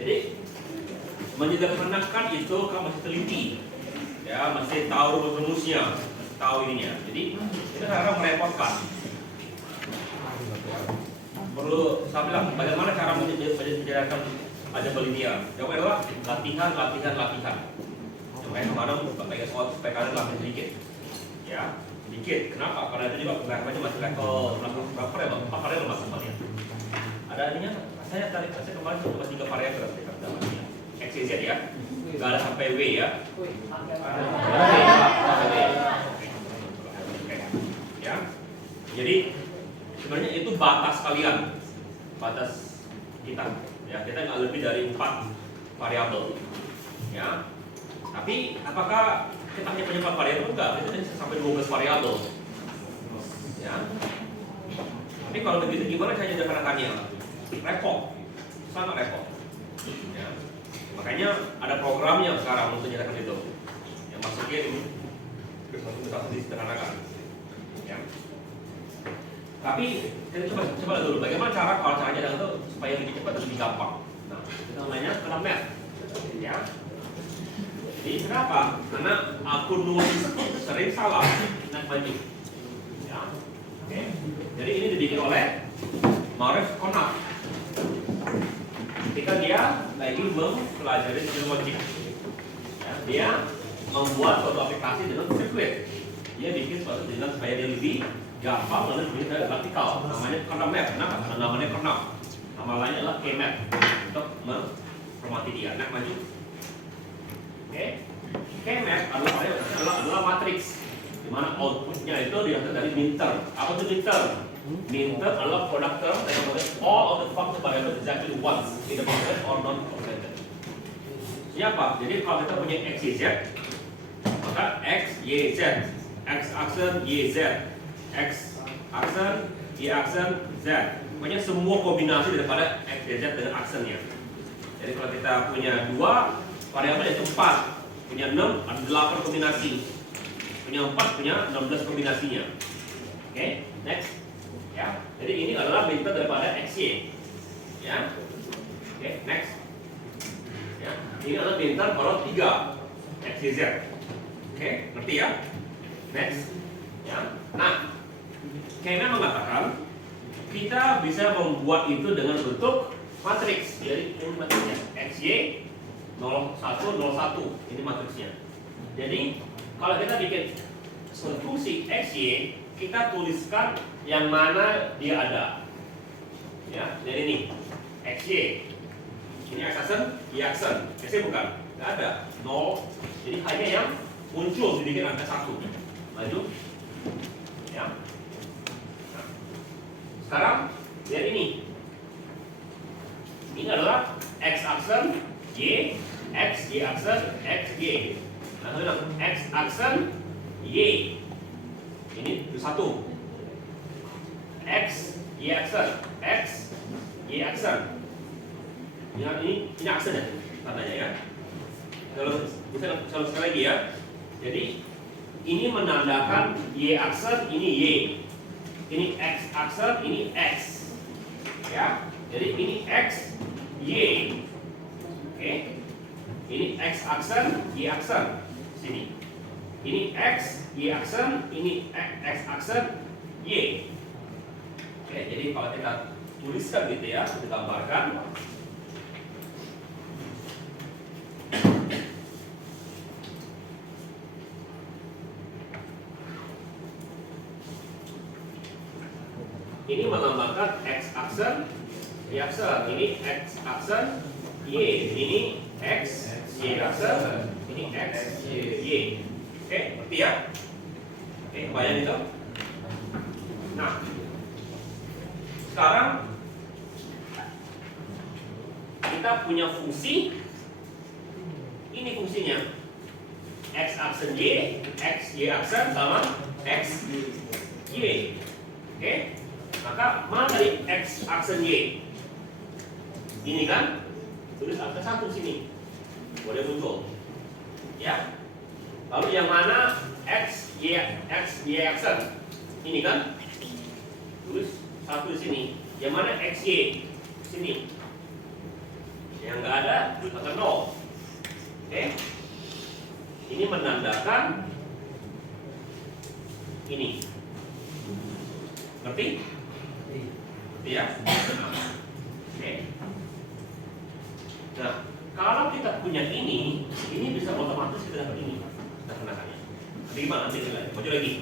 Jadi menyederhanakan itu kamu masih teliti, ya, masih tahu rumusnya, tahu ininya. Jadi kita sekarang merepotkan. Perlu saya bilang bagaimana cara menjalankan aljabar linear. Jawabannya adalah latihan. Supaya kemarin pakai soal supaya kalian latih sedikit, ya, sedikit. Kenapa? Karena itu juga levelnya masih level berapa variabel maksimalnya. Ada ininya. Saya kemarin cuma 3 variabel namanya. X, Y, Z ya. Nggak ada sampai W ya. Ya. Jadi sebenarnya itu batas kalian, batas kita. Ya, kita nggak lebih dari 4 variabel. Ya. Tapi apakah kita hanya punya 4 variabel? Enggak, itu bisa sampai 12 variabel. Ya. Tapi kalau begitu gimana cara menyederhanakannya? Repot, sangat repot. Ya. Makanya ada programnya sekarang untuk menyederhanakan itu. Yang maksudnya ini bisa disederhanakan. Ya. Tapi kita coba dulu bagaimana cara kalau caranya itu supaya lebih cepat dan lebih gampang. Nah, itu namanya kena math. Ya. Jadi kenapa? Karena aku nulis sering salah naik maju. Ya. Oke. Jadi ini dibikin oleh Marif Konaf. Ketika dia lagi mempelajari logik, ya, dia membuat suatu aplikasi dengan sirkuit. Dia bikin suatu dengan supaya dia lebih gampang dan lebih praktikal. Namanya kernel map. Kenapa? Karena namanya kernel. Nama lainnya adalah K-map untuk memformati dia. Nah, maju. Oke. K-map adalah matriks di mana outputnya itu didapat dari minter. Apa itu minter? Minter adalah product term that contains all of the function variables exactly once in the function or non completed. Siapa? Jadi kalau kita punya x, y, z, maka x, y, z, x aksen, y, z, x aksen, y aksen, z. Pokoknya semua kombinasi daripada x, y, z dengan aksennya. Jadi kalau kita punya 2 variabel itu 4, punya 6 ada 8 kombinasi, punya 4 punya 16 kombinasinya. Oke, next. Ya, jadi ini adalah minter daripada XY. Ya. Oke, next. Ya, ini adalah minter kalau 3 XYZ. Oke, ngerti ya? Next. Ya. Nah, Kena mengatakan kita bisa membuat itu dengan bentuk matriks. Jadi ini matriksnya XY 0101. Ini matriksnya. Jadi kalau kita bikin fungsi XY, kita tuliskan yang mana dia ada. Ya, jadi ini XY. Ini X aksen, Y aksen. XY bukan, nggak ada, 0. Jadi hanya yang muncul dibikin angka 1. Maju. Ya. Nah. Sekarang lihat ini. Ini adalah X aksen, Y, X, Y aksen, X, Y. Nah, bilang X aksen, Y. Ini 1. X, Y aksen, X, Y aksen. Ini aksen ya, tandanya ya. Kalau sekali lagi ya. Jadi ini menandakan Y aksen, ini Y. Ini X aksen, ini X. Ya. Jadi ini X, Y. Oke. Ini X aksen, Y aksen. Sini. Ini X, Y aksen, ini X aksen, Y. Oke, jadi kalau kita tuliskan gitu ya, kita gambarkan. Ini melambangkan X aksen, Y aksen. Ini X aksen, Y. Ini X, Y aksen. Ini X, Y. Oke, ngerti ya? Oke, kebayang itu. Nah, sekarang kita punya fungsi. Ini fungsinya X aksen Y, X, Y aksen sama X, Y. Oke, maka mana dari X aksen Y? Ini kan? Tulis angka 1 sini. Boleh muncul. Ya. Lalu yang mana X, Y aksen? Ini kan? Tulis 1 di sini. Yang mana XY? Sini. menggunakan ini. Ngerti? Ngerti ya? Oke. Nah, kalau kita punya ini bisa otomatis kita dapat ini. Kita kenakannya. Nanti gimana? Nanti maju lagi.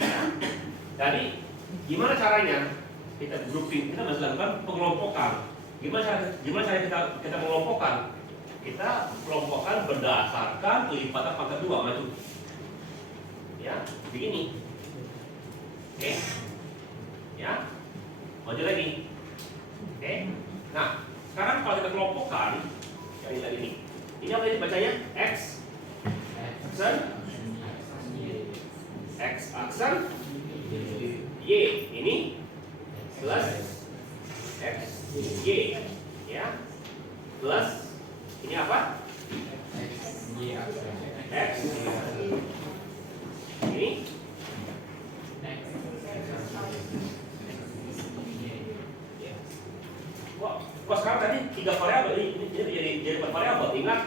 Ya. Jadi, gimana caranya? Kita grouping, kita masih lakukan pengelompokan. Gimana cara kita mengelompokkan? Kita kelompokkan berdasarkan lipatan pangkat 2, maju. Ya, begini. Oke. Ya. Maju lagi. Oke. Nah, sekarang kalau kita kelompokkan yang tadi ini. Ini apa ini bacanya? X aksen X aksen Y. Ini plus X Y, ya, plus ini apa? X ini kok sekarang tadi 3 variabel ini jadi 4 variabel. Ingat,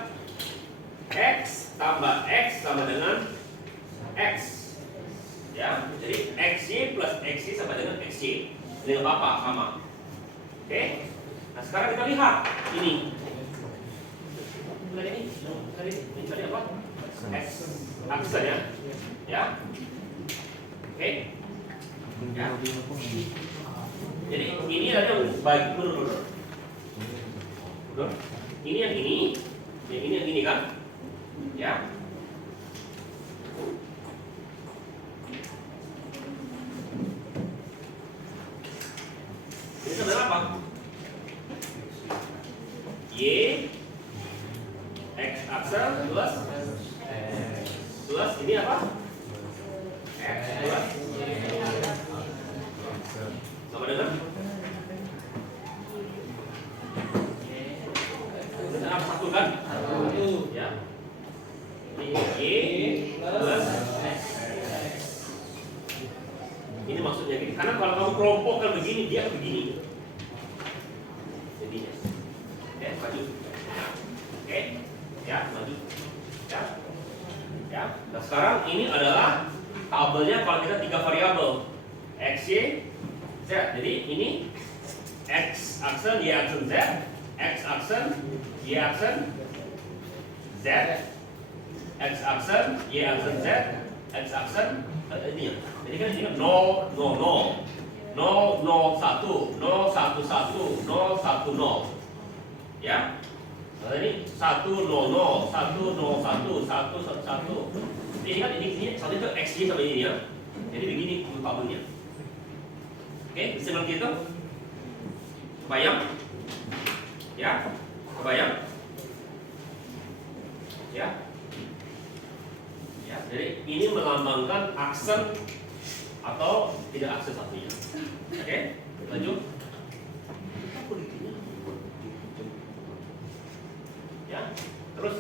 X tambah X sama dengan X, ya, jadi XY plus XY sama dengan XY. Ini nggak apa-apa, sama. Oke. Nah, sekarang kita lihat ini. Tadi apa? X aksen ya. Ya. Oke. Ya. Jadi ini ada yang bagi menurut. Ini yang ini yang ini kan? Ya. Ini sebenarnya apa? Y X aksen plus ini apa? X plus sama dengan satu kan? Ya. Ini Y plus X. Ini maksudnya gini. Karena kalau kamu kelompokkan begini, dia begini. Jadinya. Oke, maju. Oke, ya, maju. Ya. Ya. Nah, sekarang ini adalah tabelnya kalau kita 3 variabel. X, Y, Z. Jadi ini X aksen, Y aksen, Z. X aksen, Y aksen, Z. X aksen, Y aksen, Z. X aksen, ini ya. Jadi kan ini 0, 0, 0, 0, 0, 1, 0, 1, 1, 0, 1, 0. Ya. Nah, ini 1, 0, 0, 1, 0, 1, 1, 1. Jadi kan ini satu itu XY sama ini ya. Jadi begini tabelnya. Oke, bisa ngerti itu? Kebayang? Ya, kebayang? Ya. Ya, jadi ini melambangkan aksen atau tidak aksen satunya. Oke, lanjut. Ya, terus.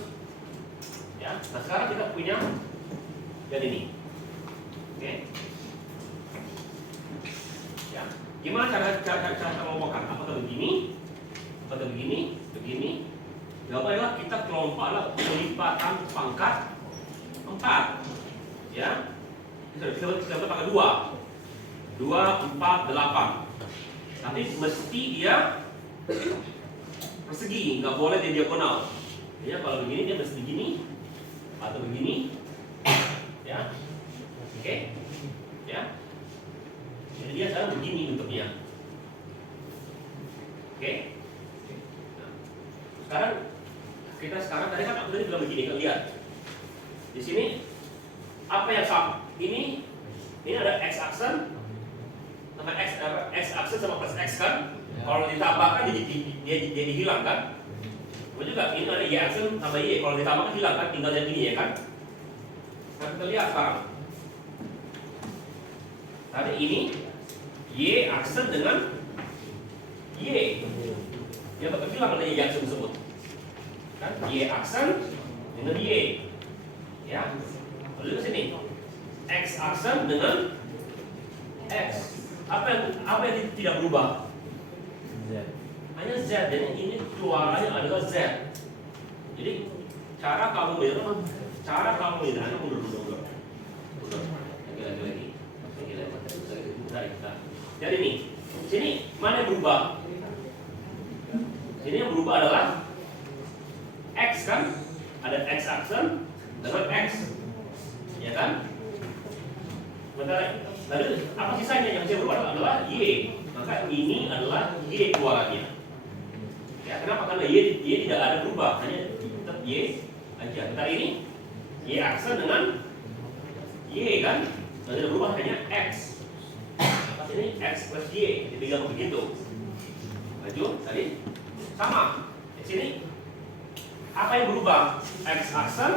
Ya, nah sekarang kita punya yang ini. Oke. Ya, gimana cara mengelompokkan? Apakah begini? Apakah begini? Begini? Jawabannya kita kelompoklah pelipatan pangkat 4. Ya. Kita pangkat 2. 2, 4, 8. Tapi mesti dia persegi, nggak boleh dia diagonal. Ya, kalau begini dia mesti begini atau begini. Ya. Oke. Ya. Jadi dia sekarang begini bentuknya. Oke. Nah, sekarang tadi kan aku tadi bilang begini, kan lihat. Di sini apa yang sama? Ini ada X aksen sama X aksen sama plus X kan? Kalau ditambahkan jadi hilang kan? Kemudian juga ini ada Y aksen sama Y. Kalau ditambahkan hilang kan? Tinggal yang ini ya kan? Nah, kita lihat sekarang. Tadi ini Y aksen dengan Y. Dia bakal bilang ada Y aksen tersebut. Kan? Y aksen dengan Y. Ya. Lalu ke sini. X aksen dengan X. Apa yang tidak berubah? Z. Hanya Z. Jadi ini suaranya adalah Z. Jadi cara kamu cara kamu melihatnya mundur. Lagi. Jadi nih, sini mana yang berubah? Sini yang berubah adalah X kan? Ada X aksen dengan X, ya kan? Lalu apa sisanya yang bisa berubah adalah Y. Maka ini adalah Y keluarannya. Ya, kenapa? Karena Y tidak ada berubah, hanya tetap Y aja. Bentar ini Y aksen dengan Y kan? Yang tidak berubah hanya X. Ini X plus Y, dipegang begitu. Maju, tadi sama. Di sini apa yang berubah? X aksen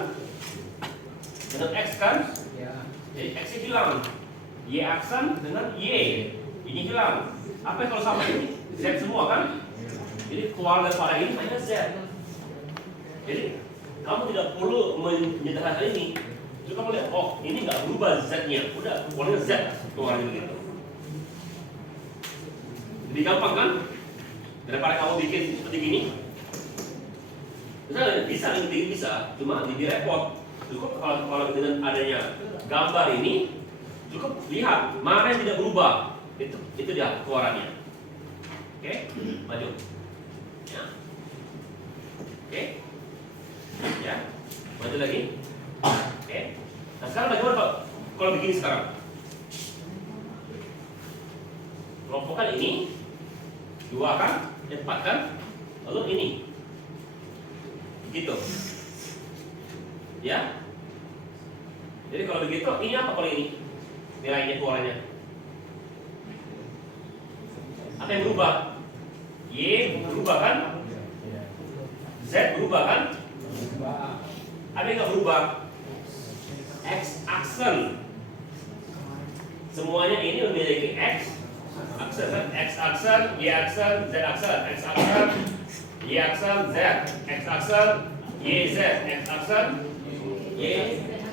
dengan X kan? Jadi X nya hilang. Y aksen dengan Y, ini hilang. Apa yang kalau sama ini? Z semua kan? Jadi keluar daripada ini hanya Z. Jadi kamu tidak perlu menyederhanakan ini. Jadi kamu lihat, oh ini nggak berubah Z-nya, udah keluarnya Z keluarnya begitu. Lebih gampang kan? Daripada kamu bikin seperti gini. Bisa bikin bisa, cuma lebih repot. Cukup kalau dengan adanya gambar ini, cukup lihat mana yang tidak berubah. Itu dia keluarannya. Oke, maju. Ya. Oke. Ya. Maju lagi. Oke. Nah sekarang bagaimana Pak? Kalau begini sekarang, kelompokkan ini 2 kan, 4 kan, lalu ini, gitu. Ya. Jadi kalau begitu, ini apa kalau ini? Nilainya keluarannya. Apa yang berubah? Y berubah kan? Z berubah kan? Ada yang nggak berubah? X aksen. Semuanya ini memiliki X aksen kan? X aksen, Y aksen, Z aksen, X aksen, Y aksen, Z, X aksen, Y Z, X aksen, Y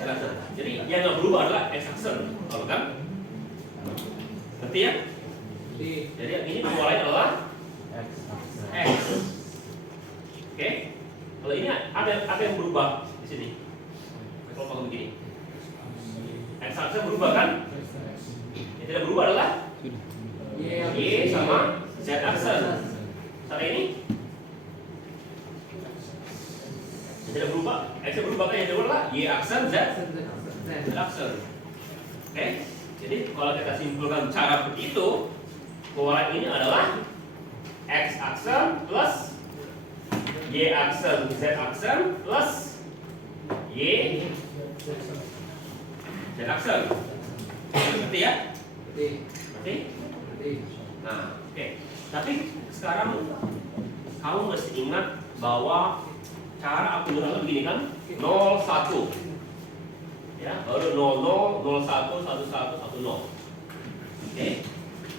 Z aksen. Jadi yang nggak berubah adalah X aksen, kalau kan? Ngerti ya? Jadi ini keluarnya adalah X. Oke? Kalau ini ada yang berubah di sini. Kalau pakai begini, X aksen berubah kan? Yang tidak berubah adalah Y sama Z aksen. Saat ini yang tidak berubah, X berubah kan? Yang tidak berubah Y aksen, Z aksen. Oke? Jadi kalau kita simpulkan cara begitu, keluaran ini adalah X aksen plus Y aksen, Z aksen plus Y Z aksen. Ngerti ya? Ngerti? Nah, oke. Tapi sekarang kamu mesti ingat bahwa cara akumulasi begini kan? 0, 1. Ya, baru 0, 0, 01, 11, 10. Oke.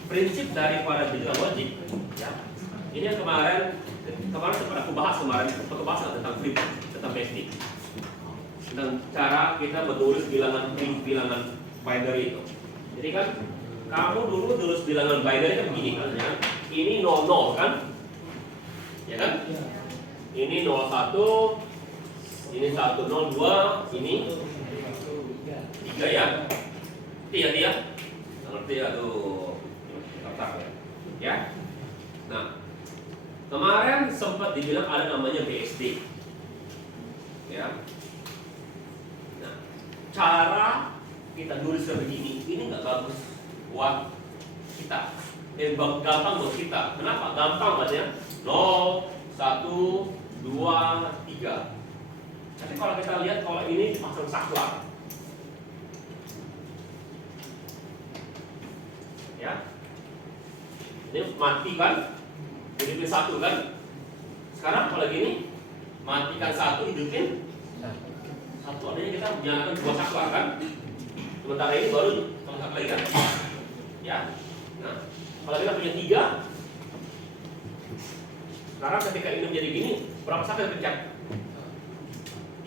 Prinsip daripada digital logic, ya. Ini yang kemarin sempat aku bahas tentang flip, tentang basic, tentang cara kita menulis bilangan binary itu. Jadi kan kamu dulu tulis bilangan binary kan begini kan, ya. Ini 00 kan, ya kan? Ini 01, ini 102, ini 3 ya. Ngerti ya? Ngerti ya tuh. Ya. Nah, kemarin sempat dibilang ada namanya BSD. Ya. Nah, cara kita nulis begini ini nggak bagus buat kita. Gampang buat kita. Kenapa? Gampang katanya 0, 1, 2, 3. Tapi kalau kita lihat kalau ini dipasang saklar, ya. Ini mati kan, hidupin 1 kan. Sekarang kalau gini, matikan 1, hidupin 1. Artinya kita menyalakan 2 saklar kan. Sementara ini baru saklar lagi kan. Ya. Nah, kalau kita punya 3, sekarang ketika ini menjadi gini, berapa saklar pencet?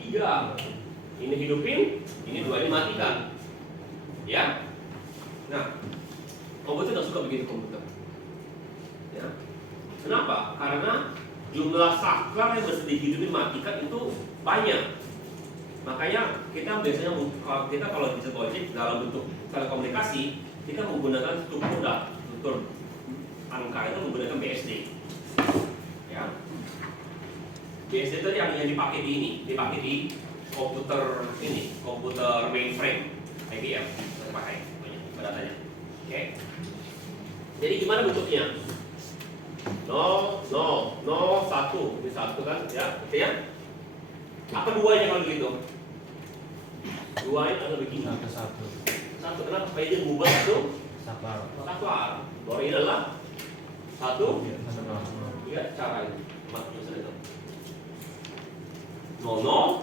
3. Ini hidupin, ini 2 ini matikan. Ya. Nah, komputer tidak suka begitu komputer. Ya. Kenapa? Karena jumlah saklar yang mesti dihidupin matikan itu banyak. Makanya kita biasanya kalau di logic dalam bentuk telekomunikasi kita menggunakan struktur angka itu menggunakan BSD. Ya. BSD itu yang dipakai di komputer mainframe IBM kita pakai datanya. Oke. Jadi gimana bentuknya? 0, 0, 0, 1, ini 1 kan, ya, gitu ya? Apa duanya kalau begitu? Duanya adalah begini. Satu, kenapa? Supaya dia mengubah satu saklar. Bahwa ini adalah satu. Lihat cara ini, maksudnya itu. 0, 0,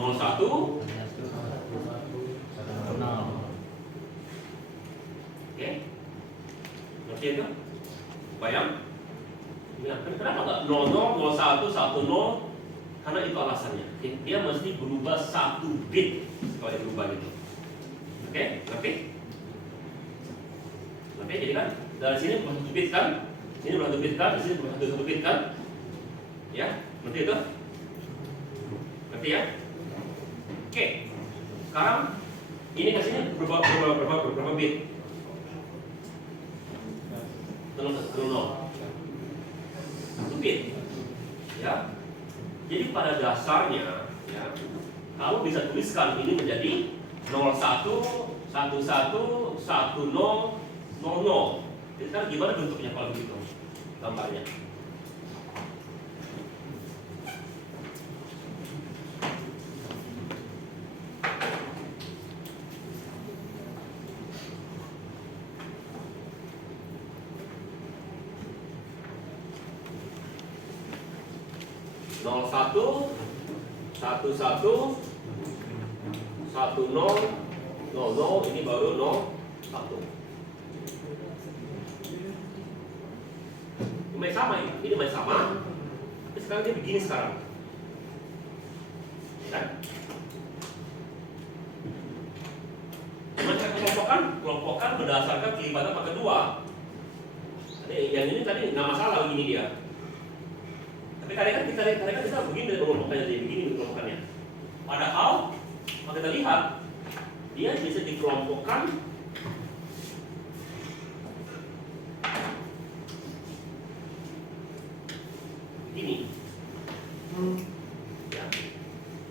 0, 1, 0. Oke, ngerti itu? Bayang? Ya, kenapa nggak 00, 01, 10? Karena itu alasannya. Dia mesti berubah 1 bit kalau dia berubah gitu. Oke, ngerti? Oke, jadi kan dari sini berubah 1 bit kan? Ini berubah 1 bit kan? Di sini berubah 1 bit kan? Ya, ngerti itu? Ngerti ya? Oke, sekarang ini ke sini berapa bit? 1 bit, ya. Jadi pada dasarnya, ya, kamu bisa tuliskan ini menjadi 01, 11, 10, 00. Jadi kan gimana bentuknya kalau begitu gambarnya? Satu, 10, ini baru 01. Ini sama, ini masih sama. Tapi sekarang dia begini sekarang. Kan? Kelompokan berdasarkan kelipatan pangkat 2. Yang ini tadi nggak masalah begini dia. Tapi kadang-kadang kita begini kelompokannya jadi begini kelompokannya. Padahal kalau kita lihat dia bisa dikelompokkan begini. Ya.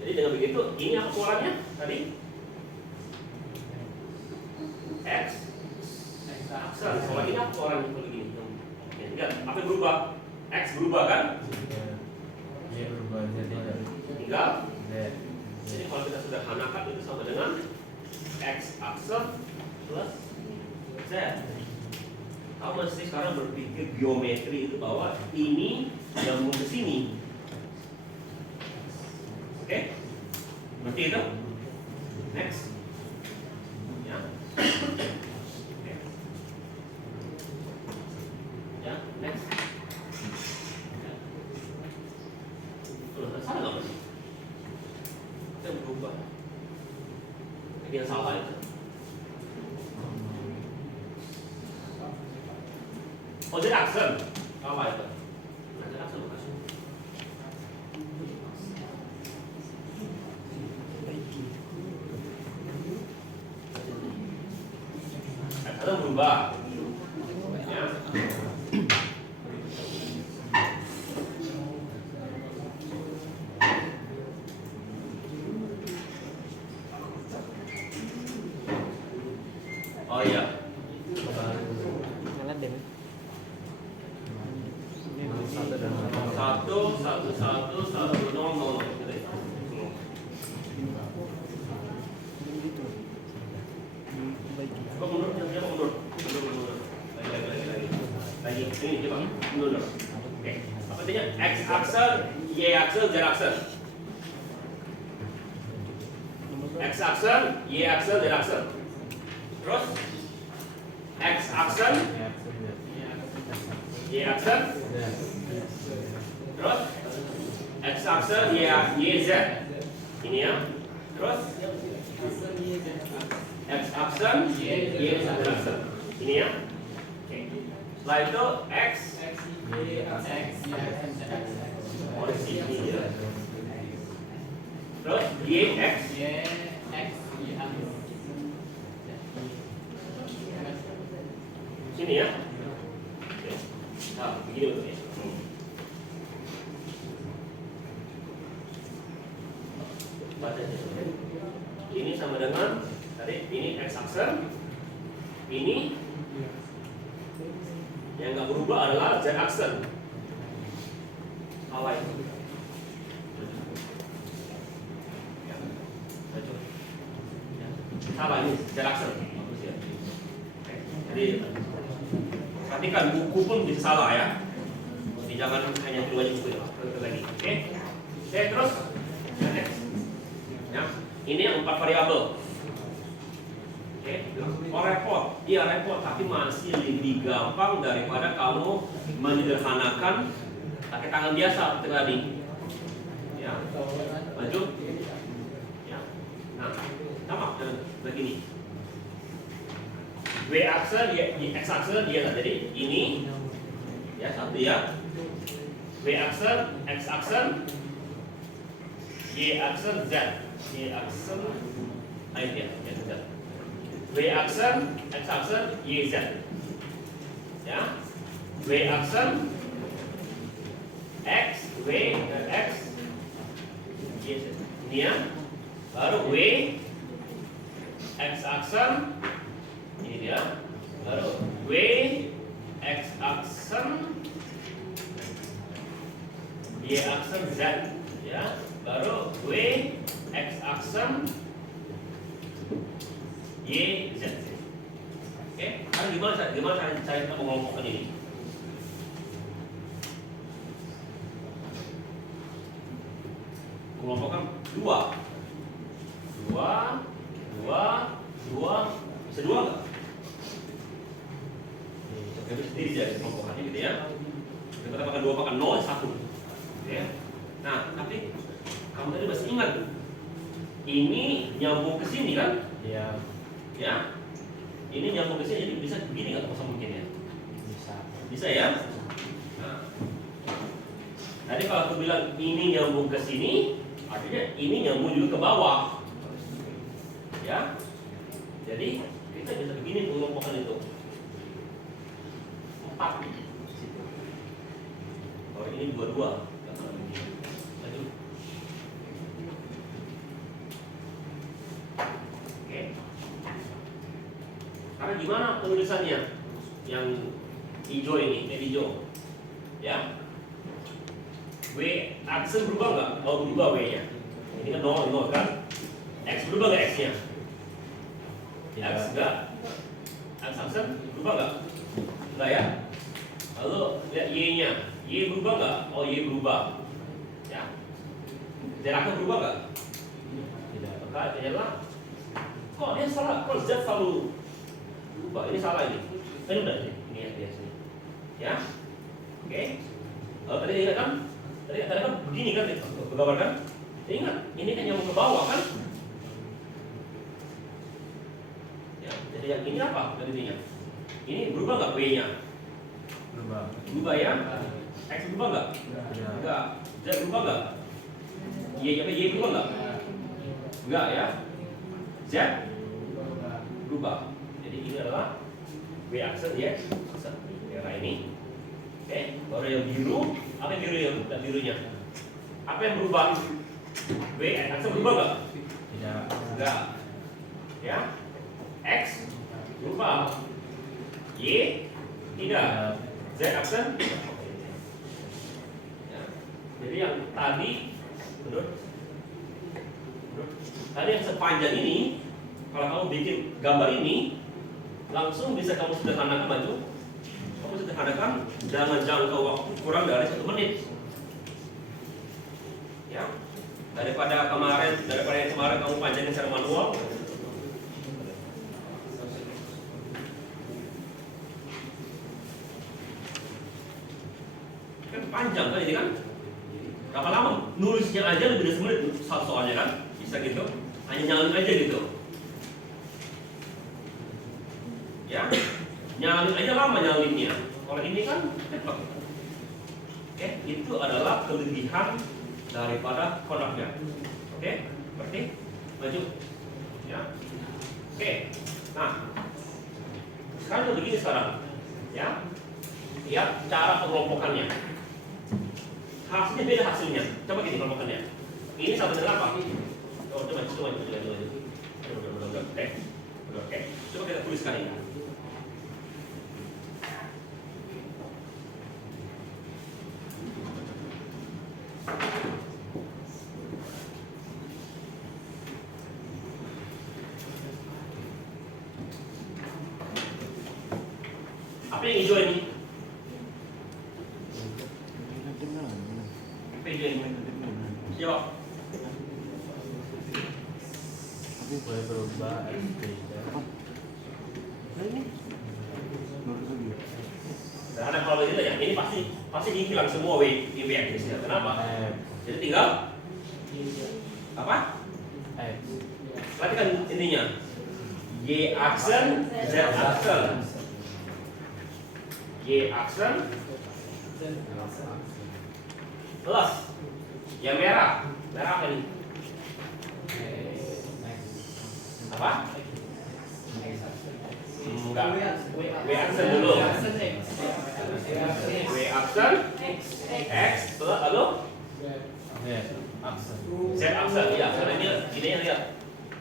Jadi dengan begitu ini apa polanya tadi? X aksen. Kalau ini apa polanya kalau begini? Ya, lihat apa yang berubah? X berubah kan? Y berubah Tinggal jadi kalau kita sederhanakan itu sama dengan X aksen plus Z. Kamu mesti sekarang berpikir geometri itu bahwa ini nyambung ke sini. Oke? Ngerti itu? Next. Ya. Oke. Ya, next. Ya. Salah nggak mas? Itu berubah. Ini yang salah itu. Oh, jadi aksen apa itu? Jadi aksen bukan? Aksen berubah. Ya. Oh iya. Satu, 0, 0. Coba mundur, dia mundur. Lagi. Ini coba mundur. Oke. Apa artinya? X aksen, Y aksen, Z aksen. X aksen, Y aksen, Z aksen. Terus X aksen, Y aksen. Terus X aksen, Y, Z. Ini ya. Terus X aksen, Y, Z aksen. Ini ya. Oke. Setelah itu X, Y, X, oh di sini ya. Terus YX sini ya. Oke. Nah, begini bentuknya. Baca aja. Ini sama dengan tadi ini X aksen, ini yang nggak berubah adalah Z aksen. Salah itu. Ya. Maju. Ya. Salah ini Z aksen. Bagus ya. Oke. Jadi perhatikan buku pun bisa salah ya. Jadi jangan hanya keluar buku ya. Lagi. Oke. Oke terus. Next. Ya. Ini yang 4 variabel. Oke. Oh repot. Iya repot, tapi masih lebih gampang daripada kamu menyederhanakan pakai tangan biasa seperti tadi. Ya. Maju. Ya. Nah, sama begini. W aksen, X aksen dia jadi ini. Ya, satu ya. W aksen, X aksen, Y aksen, Z. Y aksen, ya, Z. W aksen, X aksen, Y, Z. Ya. W aksen, X, W, X, Y, Z. Ini ya. Baru W, X aksen, ini dia. Baru W, X aksen, Y aksen, Z. Ya. Baru W, X aksen, Y, Z. Oke, sekarang gimana cara kita mengelompokkan ini? Mengelompokkan dua, bisa dua nggak? Bisa sendiri jadi kelompokannya gitu ya. Kita pakai 2 pakai 0 1. Ya. Nah, tapi kamu tadi masih ingat ini nyambung ke sini kan? Iya. Ya, ini nyambung ke sini jadi bisa begini nggak kosong mungkin ya? Bisa ya? Nah, tadi kalau aku bilang ini nyambung ke sini, artinya ini nyambung juga ke bawah. Ya, jadi kita bisa begini mengelompokkan itu 4 di situ. Kalau ini 22, maju. Oke. Sekarang gimana penulisannya? Yang hijau ini, hijau. Ya. W aksen berubah nggak? Oh berubah W-nya. Ini kan 0 kan? X berubah nggak X-nya? X enggak. X aksen berubah nggak? Enggak ya. Lalu lihat Y-nya. Y berubah nggak? Oh Y berubah. Ya. Z aksen berubah nggak? Tidak. Maka ternyata kok dia salah? Kok Z selalu berubah? Ini salah ini. Ini udah ini ya dia sini. Ya. Oke. Tadi ingat kan? Tadi kan begini kan gambar kan? Ingat, ini kan yang mau ke bawah kan? Ya, jadi yang ini apa tadinya? Ini berubah nggak W-nya? Berubah. Berubah ya? X berubah nggak? Ya. Enggak. Z berubah nggak? Y berubah nggak? Enggak ya? Z berubah. Jadi ini adalah W aksen ya, aksen daerah ini. Oke, baru yang biru. Apa yang biru ya? Dan birunya. Apa yang berubah? W aksen berubah nggak? Tidak. Enggak. Ya. X berubah. Y tidak. Z aksen. Ya. Jadi yang tadi, tadi yang sepanjang ini, kalau kamu bikin gambar ini, langsung bisa kamu sederhanakan maju. Kamu sederhanakan dengan jangka waktu kurang dari 1 menit. Ya, daripada yang kemarin kamu panjangin secara manual. Kan panjang kan ini kan? Berapa lama? Nulisnya aja lebih dari 1 menit satu soalnya kan? Bisa gitu? Hanya nyalain aja gitu. Ya, nyalain aja lama nyalinnya. Kalau ini kan cepat. Oke, itu adalah kelebihan daripada kodaknya. Oke, berarti maju. Ya. Oke. Nah, sekarang udah begini sekarang. Ya. Lihat cara pengelompokannya. Hasilnya beda hasilnya. Coba gini kelompokannya. Ini sama dengan apa? Oh, coba. Oke. Coba kita tuliskan ini. Apa yang hijau ini? Apa hijau ini? Jawab. Tapi boleh berubah Karena kalau begitu ya, ini pasti hilang semua W yang di sini. Kenapa? Jadi tinggal apa? Perhatikan intinya. Y aksen, Z aksen. Y aksen plus yang merah apa ini? Apa? Enggak. W aksen dulu. W aksen X plus lalu Z aksen ya. Karena ini lihat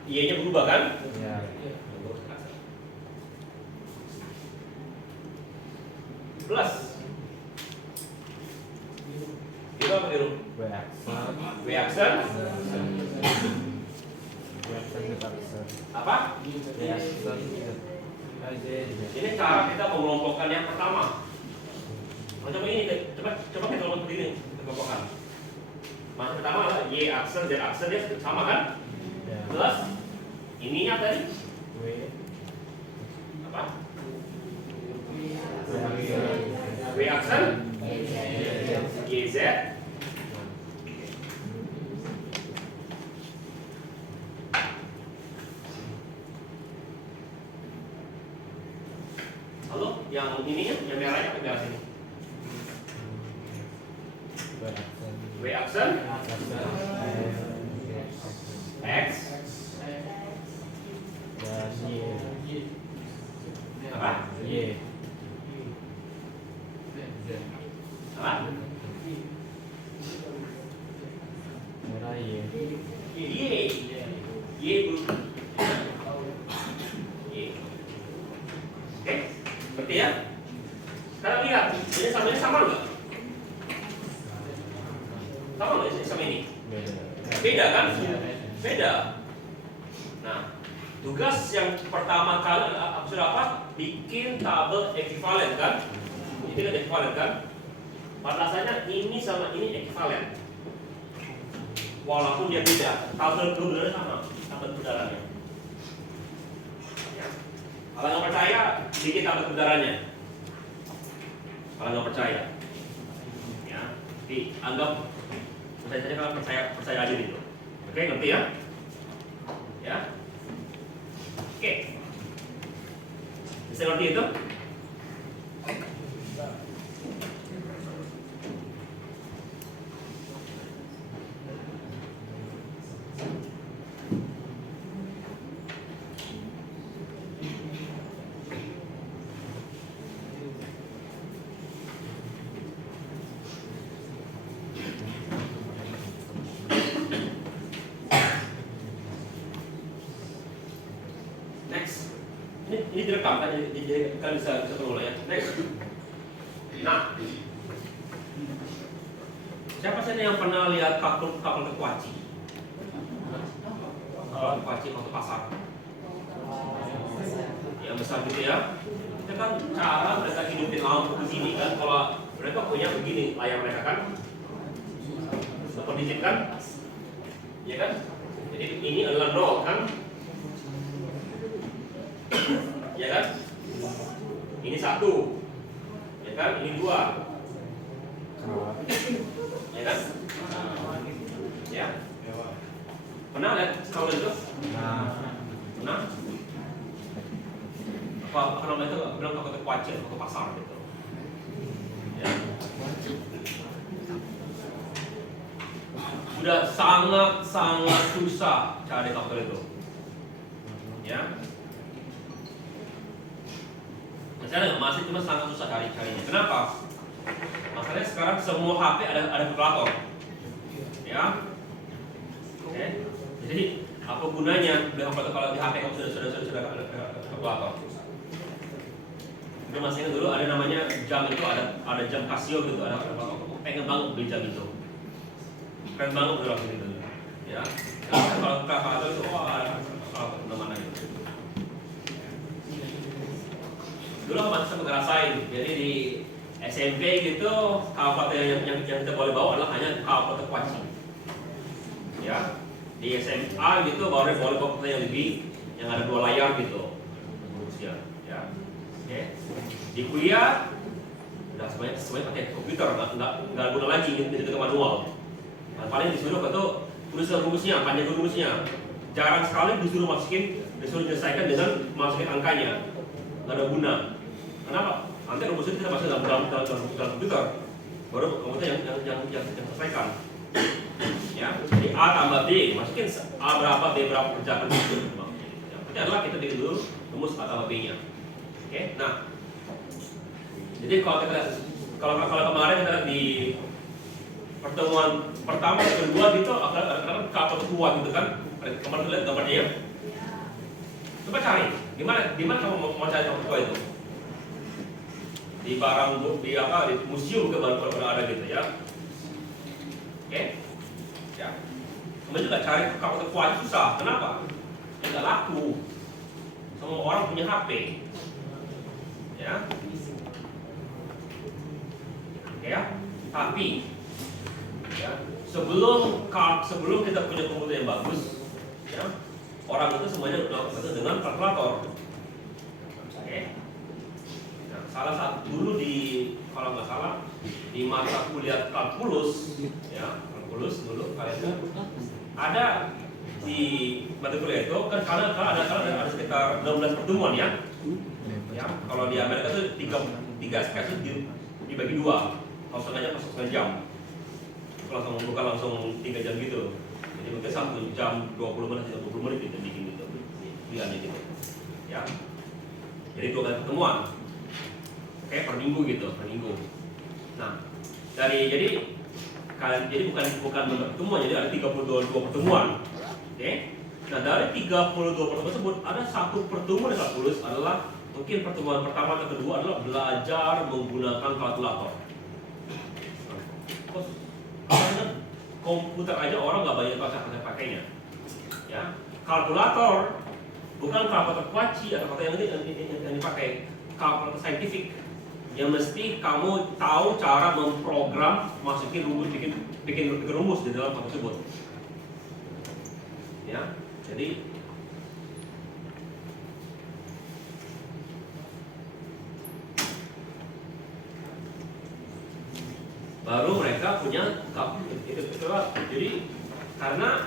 Y-nya berubah kan? Ya. Plus itu apa biru? W aksen. W aksen apa? W aksen. Ini cara kita mengelompokkan yang pertama. Nah, coba ini, coba kita kelompok begini, kita kelompokkan. Maka pertama adalah Y aksen, Z aksen dia sama kan? Ya. Plus ininya tadi W apa? aksen. W aksen YZ lalu yang ininya, yang merahnya ke sini. W aksen X dan Y. apa? Y. Apa? Merah Y. Y berubah. Y. Oke, berarti ya. Sekarang lihat, ini sama nggak? Sama nggak ini sama ini? Beda kan? Beda. Nah, tugas yang pertama kali sudah apa? Bikin tabel ekivalen kan? Ini kan ekivalen kan? Pada dasarnya ini sama ini ekivalen. Walaupun dia beda, tabel kebenarannya sama, tabel kebenarannya. Ya. Kalau nggak percaya, bikin tabel kebenarannya. Kalau nggak percaya, ya, dianggap percaya saja kalau percaya aja gitu. Oke, ngerti ya? Ya. Oke. Bisa ngerti itu? Next. Ini direkam kan, jadi kalian bisa berulang ya. Next. Nah, siapa sih yang pernah lihat kapal kekuaci? Kapal kekuaci waktu pasar. Yang besar gitu ya. Itu kan cara mereka hidupin lampu begini kan. Kalau mereka punya begini layar mereka kan. Seperti digit kan? Ya kan? Jadi ini adalah 0 kan? Ya kan? Ini 1. Ya kan? Ini 2. Ya kan? Ya. Pernah lihat kalau itu? Pernah? Apa namanya itu bilang kalau itu kuacir atau pasar gitu. Ya. sudah sangat susah cari kalkulator itu. Ya. Masih cuma sangat susah carinya. Kenapa? Masalahnya sekarang semua HP ada kalkulator. Ya. Oke. Jadi apa gunanya beli kalkulator kalau di HP kamu sudah ada kalkulator? Itu masih ingat dulu ada namanya jam itu, ada jam Casio gitu, ada pengen banget beli jam itu. Keren banget dulu waktu itu. Ya. Kalau kalkulator itu ada mana itu. Dulu aku masih ngerasain. Jadi di SMP gitu kalkulator yang kita boleh bawa adalah hanya kalkulator kuaci. Ya. Di SMA gitu baru boleh bawa kalkulator yang lebih, yang ada 2 layar gitu. Rumusnya, ya. Oke. Di kuliah udah semuanya pakai komputer, nggak guna lagi gitu manual. Nah, paling disuruh tuh tulis rumusnya, panjang rumusnya. Jarang sekali disuruh menyelesaikan dengan masukin angkanya. Nggak ada guna. Kenapa? Nanti rumusnya kita masuk dalam komputer. Baru komputer yang selesaikan. Ya, jadi A tambah B, masukin A berapa, B berapa kerjakan itu. Yang penting adalah kita bikin dulu rumus A tambah B-nya. Oke, nah, jadi kalau kemarin kita lihat di pertemuan pertama dan kedua gitu, ada kalkulator tua gitu kan? Kemarin kita lihat gambarnya ya. Coba cari, di mana kamu mau cari kalkulator tua itu? Di barang di museum baru ada gitu ya. Oke, ya. Kemudian juga cari kalkulator tua itu susah. Kenapa? Tidak laku. Semua orang punya HP. Ya. Ya. Tapi ya, sebelum kita punya komputer yang bagus, ya, orang itu semuanya melakukan dengan kalkulator. Oke. Nah, salah satu dulu kalau nggak salah di mata kuliah kalkulus, ya, kalkulus dulu kalian ada di mata kuliah itu kan karena ada sekitar 16 pertemuan ya. Ya, kalau di Amerika itu 3 sketch dibagi 2, kalau setengah jam. Bukan langsung 3 jam gitu. Jadi mungkin 1 jam 20 menit atau 20 menit gitu bikin gitu. Pilihannya gitu. Ya. Jadi 2 kali pertemuan. Oke, per minggu gitu, per minggu. Nah, jadi bukan pertemuan, jadi ada 32 pertemuan. Oke. Nah, dari 32 pertemuan tersebut ada 1 pertemuan yang kalkulus adalah mungkin pertemuan pertama atau kedua adalah belajar menggunakan kalkulator. Karena komputer aja orang nggak banyak pakainya. Ya, kalkulator bukan kalkulator kuaci atau kalkulator yang dipakai, kalkulator saintifik yang mesti kamu tahu cara memprogram, masukin rumus, bikin rumus di dalam kalkulator tersebut. Ya, jadi baru mereka punya kalkulator. Jadi karena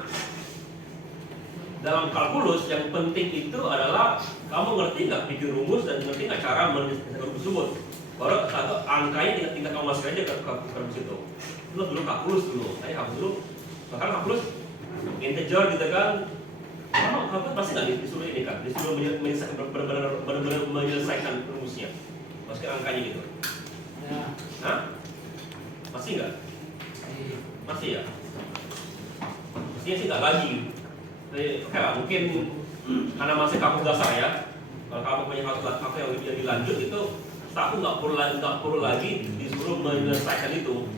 dalam kalkulus yang penting itu adalah kamu ngerti nggak bikin rumus dan ngerti nggak cara menyelesaikan rumus tersebut. Baru satu angkanya tinggal kamu masukin aja ke rumus itu. Itu dulu kalkulus dulu. Tadi kamu dulu, bahkan kalkulus integer gitu kan. Kamu pasti nggak disuruh ini kan, disuruh benar-benar menyelesaikan rumusnya, masukin angkanya gitu. Hah? Masih nggak? Masih ya? Mestinya sih nggak lagi. Oke lah, mungkin karena masih kalkulus dasar ya. Kalau kamu punya kalkulus yang lebih lanjut itu, aku nggak perlu lagi disuruh menyelesaikan itu.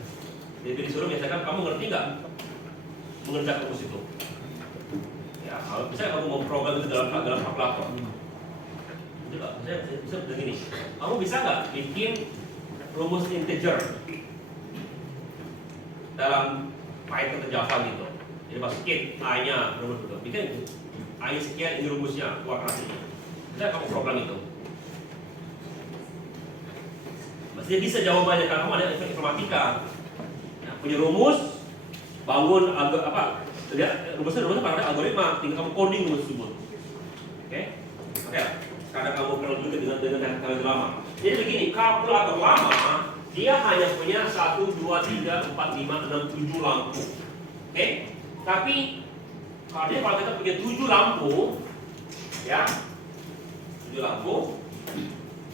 Jadi disuruh menyelesaikan, kamu ngerti nggak mengerjakan rumus itu? Ya, kalau misalnya kamu mau program itu dalam kalkulator, coba bisa begini. Kamu bisa nggak bikin rumus integer dalam Python atau Java gitu? Jadi masukin A-nya rumus itu, bikin A-nya sekian, ini rumusnya, keluarkan hasilnya. Bisa kamu program itu? Maksudnya bisa jawabannya karena kamu ada informatika, ya, punya rumus, bangun rumusnya pada algoritma, tinggal kamu coding rumus tersebut. Oke? Karena kamu kenal juga dengan teknologi lama. Jadi begini, kalkulator lama dia hanya punya 1, 2, 3, 4, 5, 6, 7 lampu. Oke? Tapi kalau kita punya 7 lampu, ya, 7 lampu,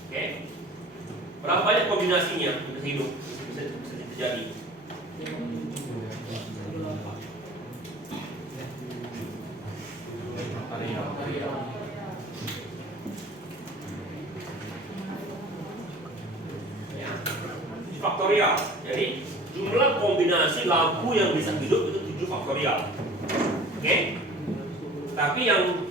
oke? Berapa banyak kombinasinya bisa hidup, bisa terjadi? Faktorial. Jadi jumlah kombinasi lampu yang bisa hidup itu 7 faktorial. Oke? Tapi yang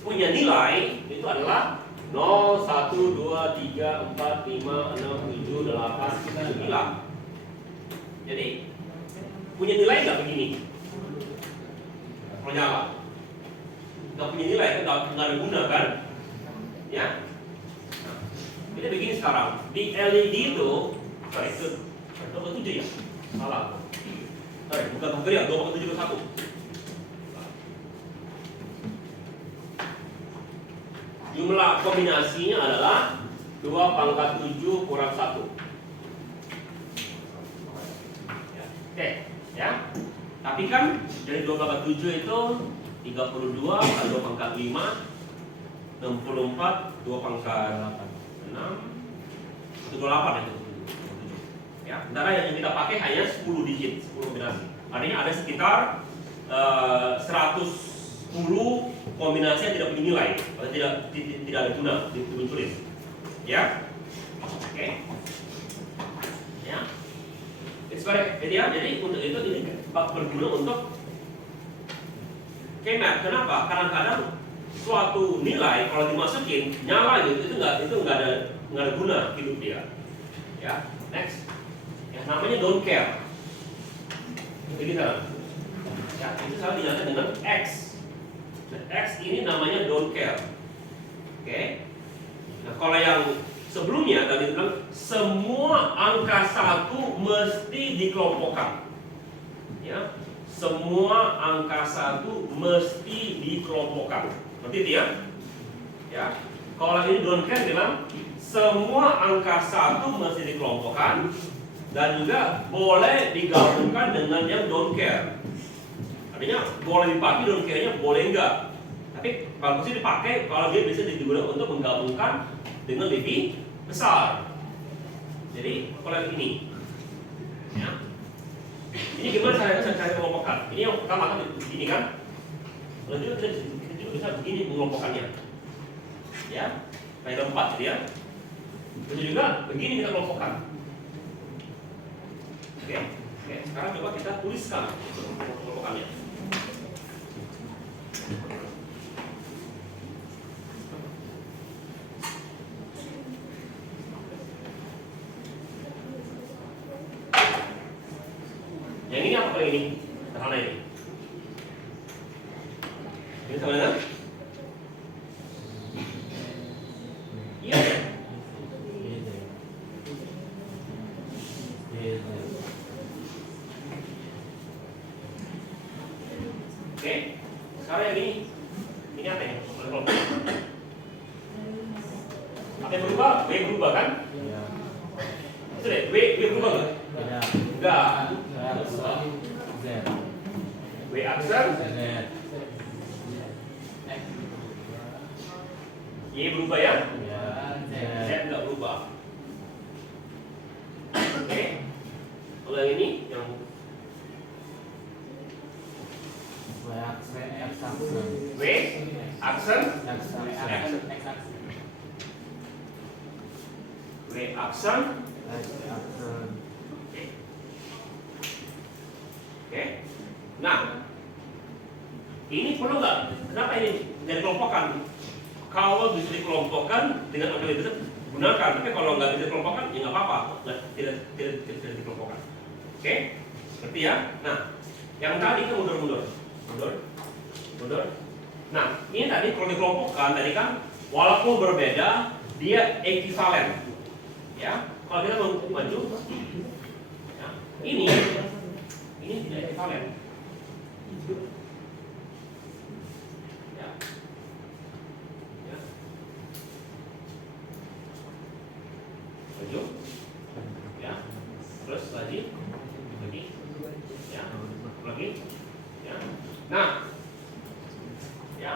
punya nilai itu adalah 0, 1, 2, 3, 4, 5, 6, 7, 8, 9. Jadi punya nilai nggak begini? Kalau nyala nggak punya nilai, nggak ada guna kan? Ya? Jadi begini sekarang, di LED itu, sorry, itu 27 ya? Salah. Sorry, bukan faktorial, 2/7 ke 1. Jumlah kombinasinya adalah 2/7 kurang 1. Oke, ya. Tapi kan dari 2/7 itu 32 kali 2/5, 64, 2/8. 28 itu. Ya, sementara yang kita pakai hanya 10 digit, 10 kombinasi. Artinya ada sekitar 110 kombinasi yang tidak punya nilai atau tidak ada guna ditulis. Ya. Oke. Ya. Jadi untuk itu ini berguna untuk kemat. Kenapa? Kadang-kadang suatu nilai kalau dimasukin nyala gitu, itu nggak ada guna hidup dia. Ya, next. Ya, namanya don't care. Jadi kan, ya itu selalu dinyatakan dengan X. Nah, X ini namanya don't care. Oke. Nah, kalau yang sebelumnya tadi bilang semua angka 1 mesti dikelompokkan. Ya, semua angka 1 mesti dikelompokkan. Seperti itu ya. Ya. Kalau ini don't care bilang semua angka 1 mesti dikelompokkan dan juga boleh digabungkan dengan yang don't care. Artinya boleh dipakai don't care-nya, boleh enggak. Tapi bagusnya dipakai kalau dia bisa digunakan untuk menggabungkan dengan lebih besar. Jadi kalau ini, ya. Ini gimana cara mengelompokkan? Ini yang pertama kan begini kan? Lalu kita bisa begini mengelompokkannya. Ya, kayak 4 gitu ya. Terus juga begini kita kelompokkan. Oke, sekarang coba kita tuliskan kelompokannya. Yang ini apa ini? Sederhana ini. Ini sama dengan? Iya. Oke, sekarang yang ini apa ya? Apa yang berubah? W berubah kan? Iya. Itu deh, W berubah nggak? Tidak. Enggak. Z. W aksen. Z. Y berubah ya? Iya. Z nggak berubah. Oke. Kalau yang ini yang W aksen. W aksen. W aksen. Oke. Nah, ini perlu nggak? Kenapa ini dari kelompokan? Kalau bisa dikelompokkan dengan angka lebih besar, gunakan. Tapi kalau nggak bisa dikelompokkan, ya nggak apa-apa. Tidak dikelompokkan. Oke, seperti ya. Nah, yang tadi kan mundur. Nah, ini tadi kalau dikelompokkan, tadi kan walaupun berbeda, dia ekivalen. Ya, kalau kita maju, ya, ini tidak ekivalen. Ya, terus lagi begini. Ya, lagi. Ya. Nah, ya,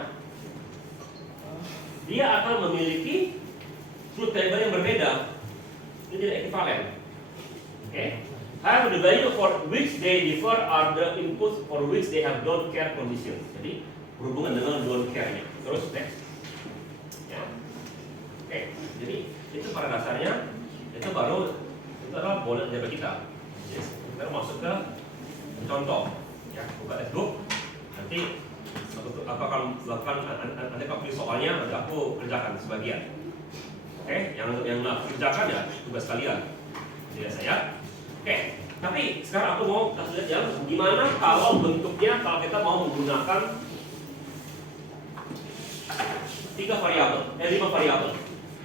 dia akan memiliki truth table yang berbeda. Itu tidak ekivalen. Oke. Have the value for which they differ are the inputs for which they have don't care conditions. Jadi berhubungan dengan don't care-nya. Terus next. Ya. Oke. Jadi itu pada dasarnya itu adalah boleh jaga kita. Yes. Kita masuk ke contoh. Ya, buka textbook. Nanti aku akan lakukan nanti aku pilih soalnya, nanti aku kerjakan sebagian. Oke, yang aku kerjakan ya tugas kalian. Jadi saya. Oke, tapi sekarang aku mau kasih lihat ya, gimana kalau bentuknya kalau kita mau menggunakan 5 variabel.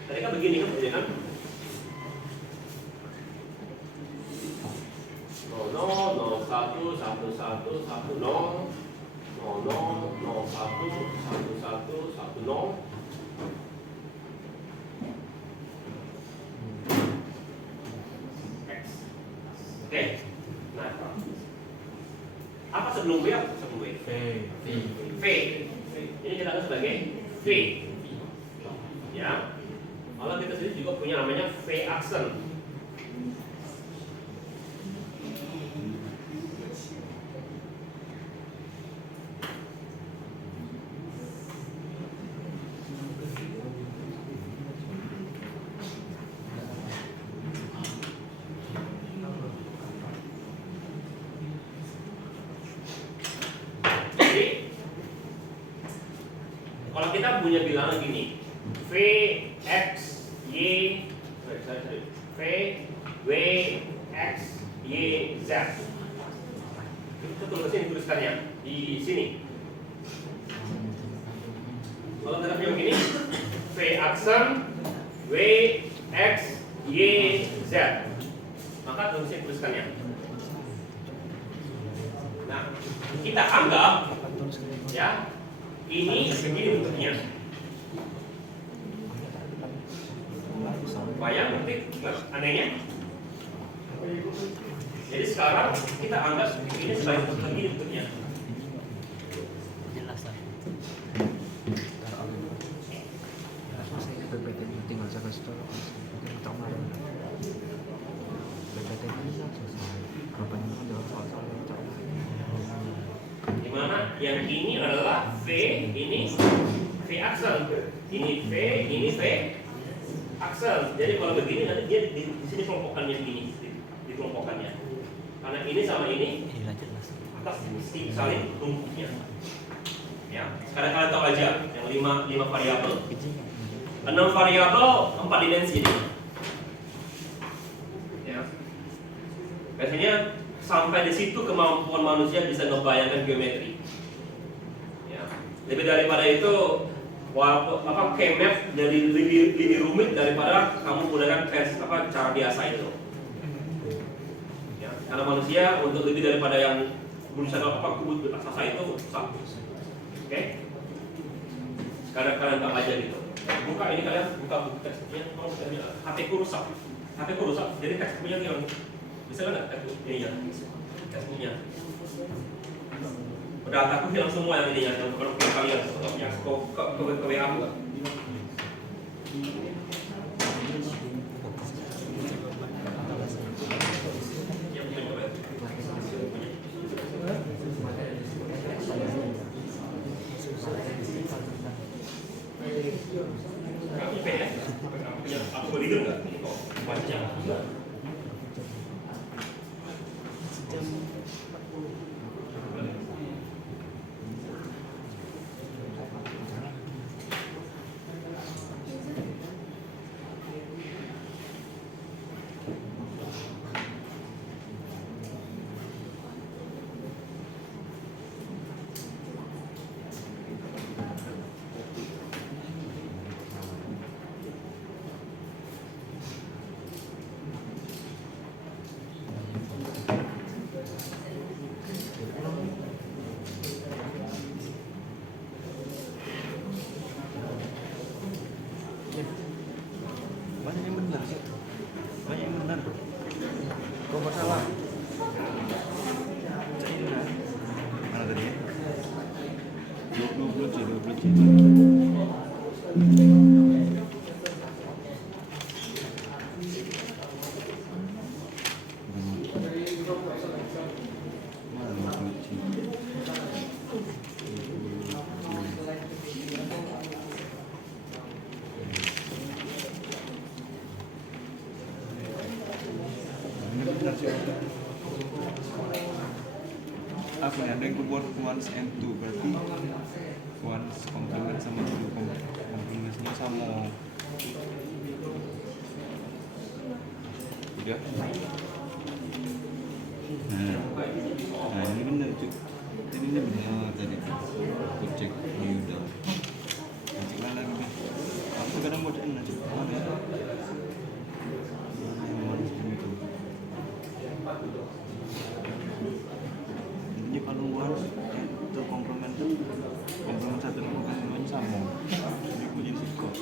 Tadi kan begini kan, no, 1, 1, 1, 1, 0, 0, 1, 1, 1, 0. Oke, nah apa sebelum V? Sebelum V. V. Ini kita anggap sebagai V. Ya. Kalau kita sendiri juga punya namanya V aksen. Kalau kita punya bilangan gini, V, X, Y, V, W, X, Y, Z. Itu tuliskannya di sini. Kalau kita punya begini, V aksen, W, X, Y, Z. Maka tuliskannya. Nah, kita anggap ya. Ini begini bentuknya. Bayang nanti anehnya. Jadi sekarang kita anggap ini sebagai begini bentuknya. Jelas lah. PPT tinggal saya kasih tahu. Mungkin tahu mana. PPT ini selesai. Berapa ini adalah soal-soal yang tahu. Dimana yang ini adalah V, ini V aksen, ini V aksen. Jadi kalau begini nanti dia di sini kelompokannya begini, di kelompokannya. Karena ini sama ini atas mesti saling tumpuknya. Ya, sekarang kalian tahu aja yang 5 variabel, 6 variabel, 4 dimensi ini. Ya. Biasanya sampai di situ kemampuan manusia bisa ngebayangkan geometri. Ya. Lebih daripada itu, KMF jadi lebih rumit daripada kamu menggunakan cara biasa itu. Ya. Karena manusia untuk lebih daripada yang berusaha kubut raksasa itu susah. Oke? Sekarang kalian tak aja gitu. Buka ini kalian buka buku teksnya. Kalau HP-ku rusak, jadi teksnya hilang. Bisa nggak textbooknya? Udah aku hilang semua yang ininya, yang bukan kalian, yang ke WA aku. Aku beli nggak? Banyak. Apa ya, ada yang keluar once and two, berarti once komplement sama two komplementnya sama tiga. Nah ini benar cuy, ini benar tadi aku cek ini udah cek lagi kan, aku kadang mau cek mana ya ini kalau once itu komplement satu komplement sama ini punya sikap.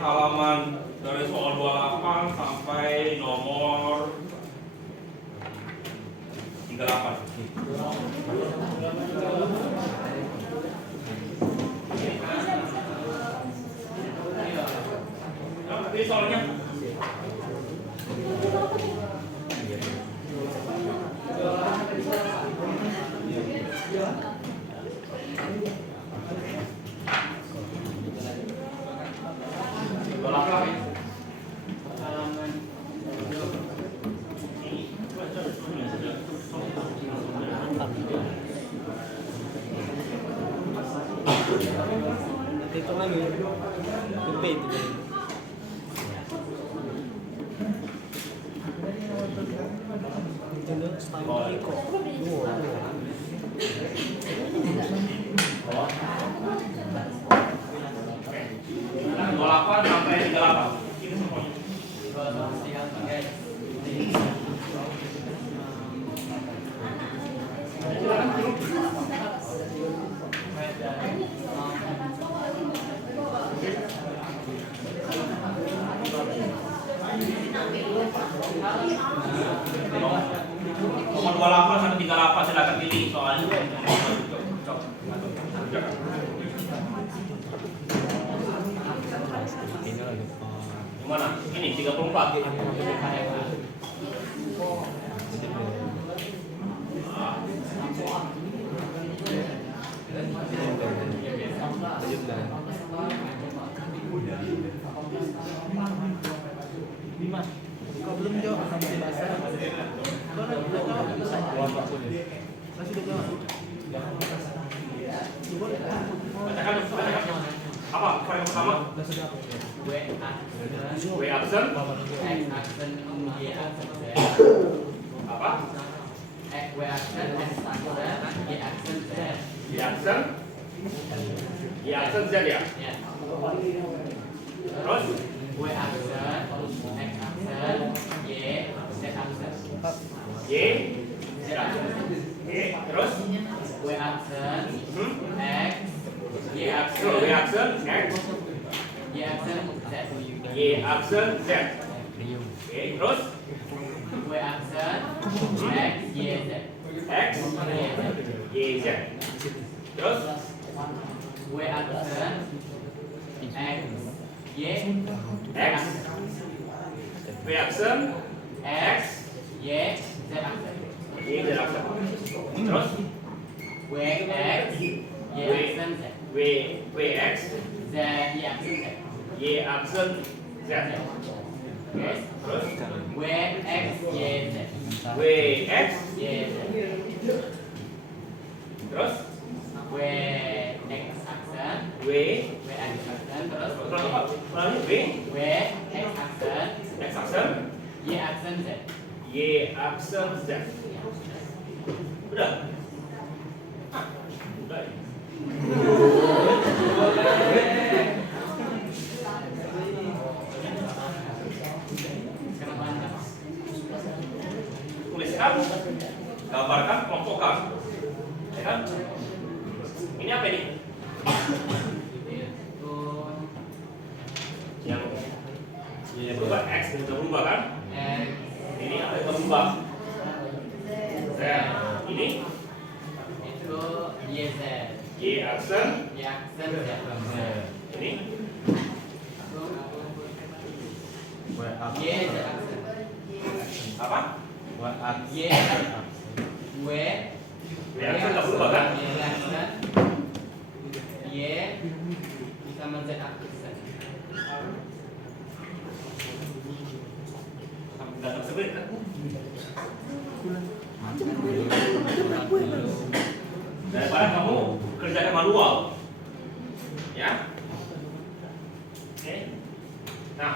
Halaman dari soal 28 sampai nomor 38. Ini soalnya itu kan gede itu. Itu style kok. 28 sampai 38. Ini semuanya. Nomor 28 sampai 38 silakan pilih soalnya. Gimana? Ini 34. Kau belum jawab bahasa. Kau sudah jawab. Saya sudah jawab. Bacakan. Apa? Yang pertama? W absen. Apa? W absen, S absen, Y absen, Z. Y absen. Y absen Z ya? Ya. Terus? W absen, X absen, Y, Z absen. Y. Z absen. Y. Terus? W absen, X, Y absen, W absen. X. Y absen, Z. Y absen Z. Oke. Terus? W absen, X, Y, Z. X. Y Z. Terus? W absen, X, Y, X. W absen. X. Y, Z absen. Y Z absen. Terus? W X, Y absen, Z. W X. Z, Y absen, Z. Y absen Z. Oke. Terus? W X, Y, Z. W X. Y, Z. Terus? W X absen, W aksen terus ulang apa? Ulangnya W X aksen X aksen Y aksen Z. Y aksen Z. Udah? Ah, udah. Sekarang lanjut. Tuliskan, gambarkan, kelompokkan. Ya kan? Ini apa ini? Itu Yang berubah X itu berubah kan? X Ini apa yang berubah? Z. Ini itu YZ. Y aksen. Y aksen Z. Ini Y Z aksen. apa? Y W Y aksen nggak berubah kan? Y aksen Y sama Z aksen. Nggak sebenarnya kan? Daripada kamu kerjakan manual, ya. Oke. Nah,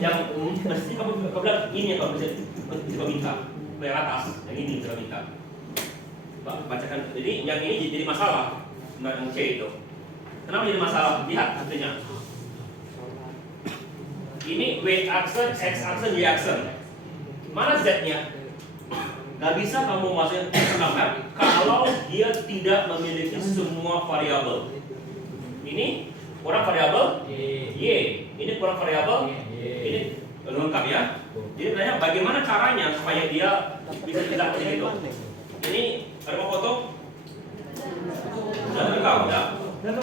yang mesti kamu bilang ini yang kamu bisa minta ke atas, yang ini bisa minta. Bacakan. Jadi yang ini jadi masalah, yang C itu. Kenapa jadi masalah? Lihat artinya. Ini W aksen, X aksen, Y aksen. Mana Z-nya? Gak bisa kamu masukin map kalau dia tidak memiliki semua variabel. Ini kurang variabel Y, ini kurang variabel ini lengkap ya. Jadi sebenarnya bagaimana caranya supaya dia bisa tidak seperti itu? Ini ada mau foto? Udah lengkap udah. Udah?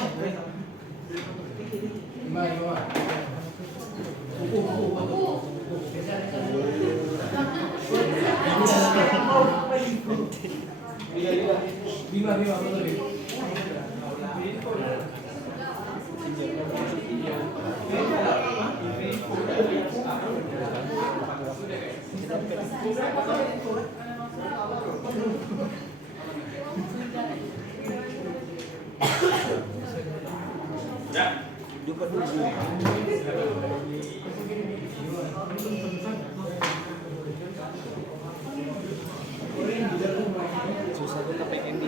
Susah tuh KPM ini.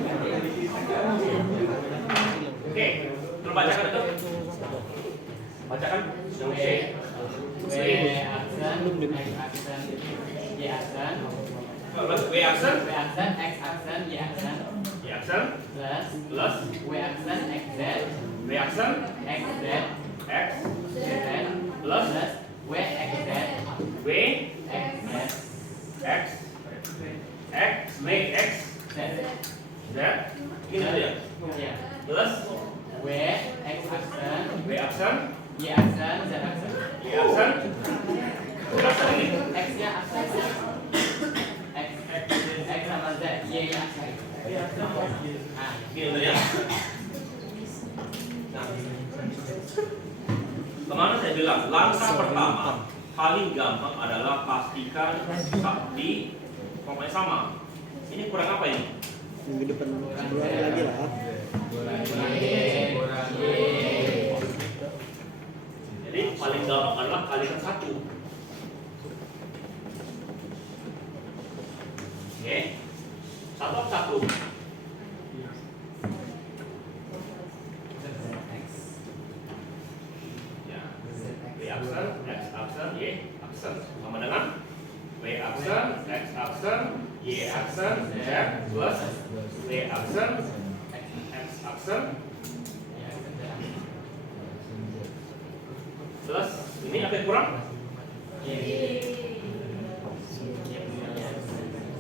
Oke, terus bacakan itu. Bacakan yang C. W aksen X aksen Y aksen W aksen, W aksen X aksen Y aksen Y aksen, plus plus W aksen X Z W aksen, X Z X, Z plus W X Z W, X Z X, X, W, X, Z. Z. Ini ada ya? Ya. Plus W X aksen W aksen, Y aksen Z aksen. Y aksen, plus ini. X nya aksen X X sama Z Y nya aksen. Nah, Ini ada ya? Nah, kemana saya bilang langkah pertama paling gampang adalah pastikan di pokoknya sama. Ini kurang apa ini? Minggu depan keluar lagi lah. Jadi paling gampang adalah kalikan 1. Oke, 1. Ya, W aksen, X aksen, Y aksen sama dengan W aksen, X aksen, Y aksen, Z plus W aksen, X aksen plus ini apa yang kurang?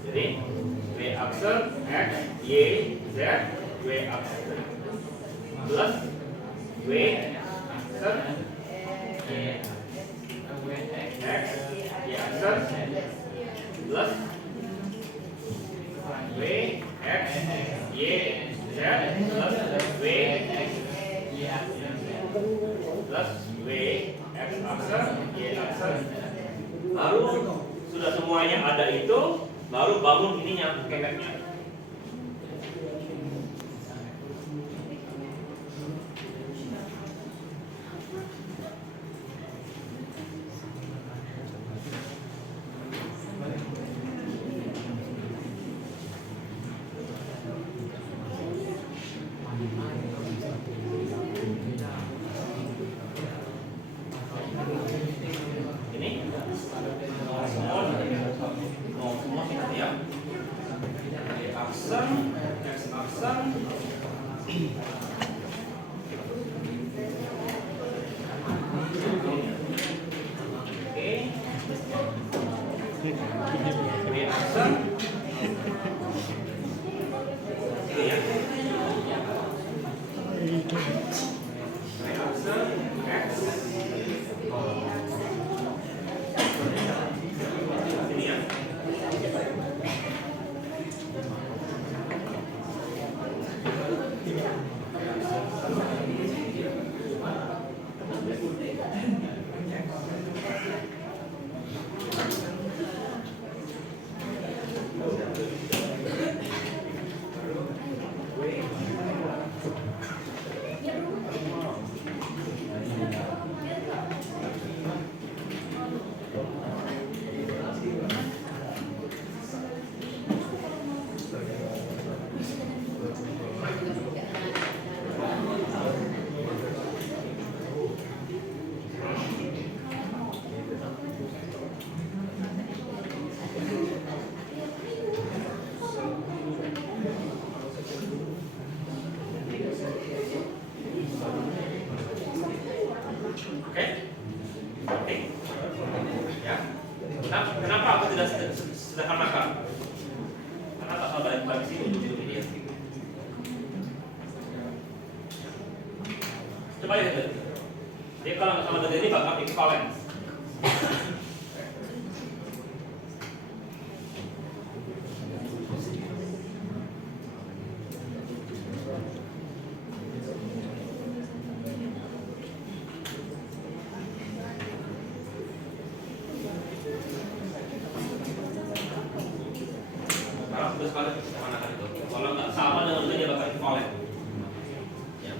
Jadi W aksen, X, Y, Z, W aksen plus W aksen, X, Y aksen plus W, X, Y, Z plus W, X, Y aksen Z. plus W, X aksen, Y aksen. Lalu sudah semuanya ada itu, baru bangun ininya, kepeknya. Ini answer. Ini ya. Answer X. Ini ya. Oke? Oke. Ya. Kenapa aku tidak sederhanakan? Karena bakal balik sini ujung ini ya. Coba lihat dulu. Jadi kalau sama tadi ini bakal equivalent. Terus balik sederhanakan itu. Kalau nggak sama dengan itu dia bakal equivalent. Ya.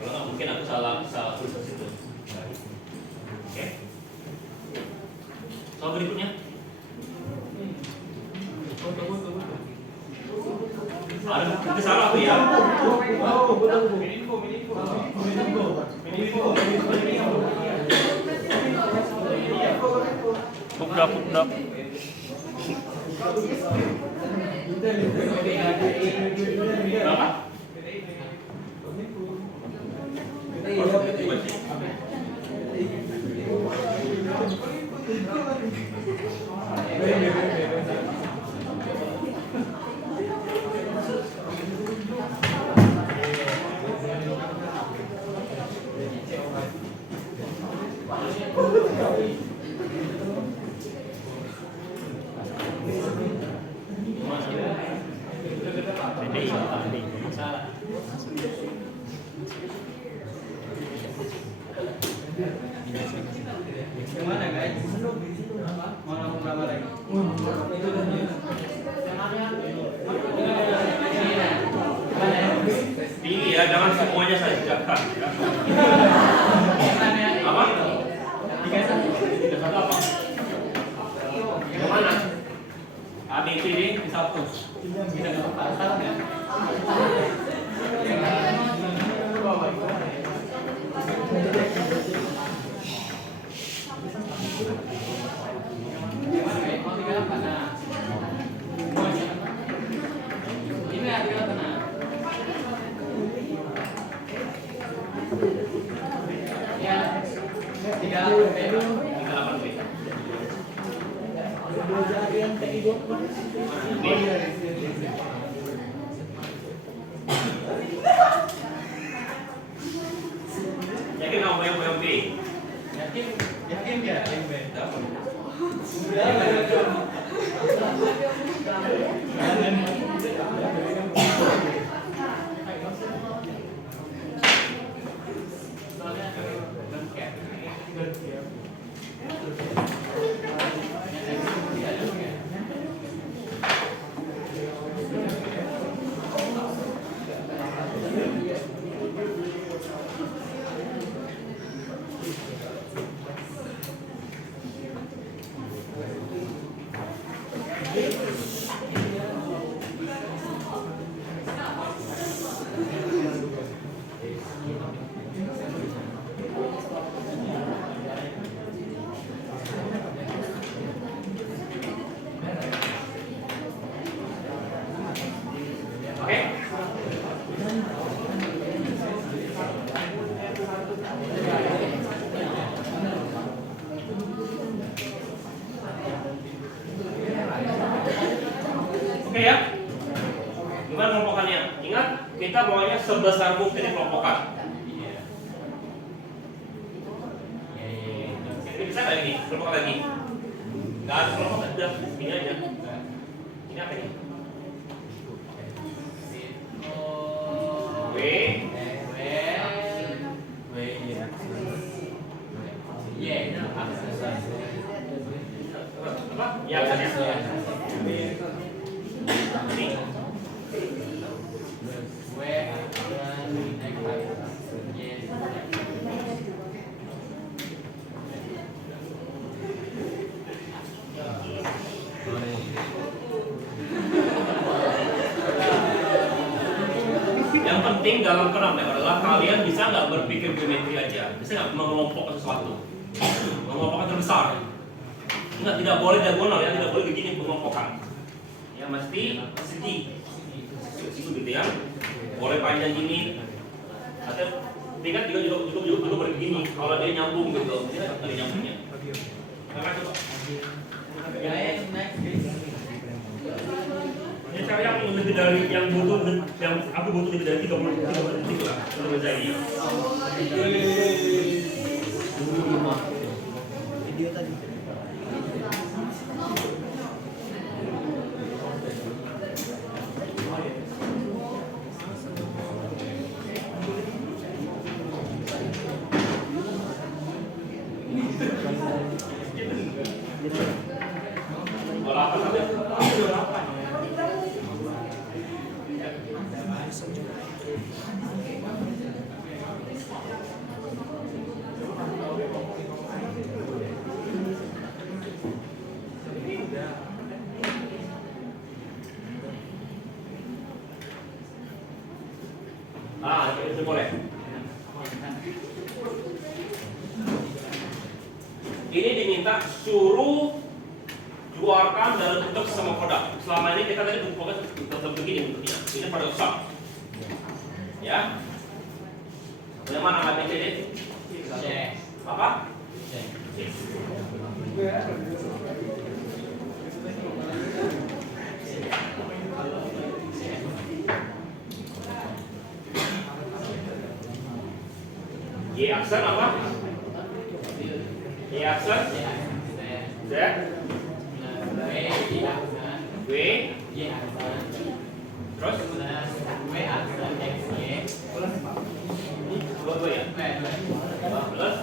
Kalau nggak mungkin aku salah tulis di situ. Oke. Soal berikutnya. Ada bukti salah tuh ya. Pukdap. Berapa? Gimana guys? Mau nambah berapa lagi? Tinggi ya, jangan semuanya saya kerjakan. Ya. Apa? 31 apa? Yang mana? A, B, C, D dihapus. Tidak apa-apa, ya. Mau 38 nah. Ini ya 38 nah. Ya. 38 B. 38 B. Dua jari yang kayak gitu. Yakin kamu yang B? Yakin ya? Yang B. sebesar mungkin dikelompokkan. Ini bisa nggak ini? Kelompokkan lagi. Nggak ada kelompokkan, udah ini aja. Ini apa ini? W apa? Ya, aksennya. Ini. Yang penting dalam keramik adalah kalian bisa nggak berpikir geometri aja, bisa nggak mengelompokkan sesuatu, mengelompokkan terbesar. Enggak, tidak boleh diagonal ya, tidak boleh begini mengelompokkan. Ya mesti segi gitu ya. Boleh panjang gini, atau tingkat juga boleh begini. Kalau dia nyambung gitu, tidak ada nyambungnya. Karena coba. Ini cara yang lebih dari yang butuh yang aku butuh lebih dari 30 detik lah menurut saya. Video tadi. Kalau apa saja? Itu boleh. Ini diminta suruh keluarkan dalam bentuk sama kodak. Selama ini kita tadi bentuknya dalam begini bentuknya. Ini paradoksal. Ya. Bagaimana ABCD? Apa? Y aksen apa? Y aksen Z W terus dua ya? Plus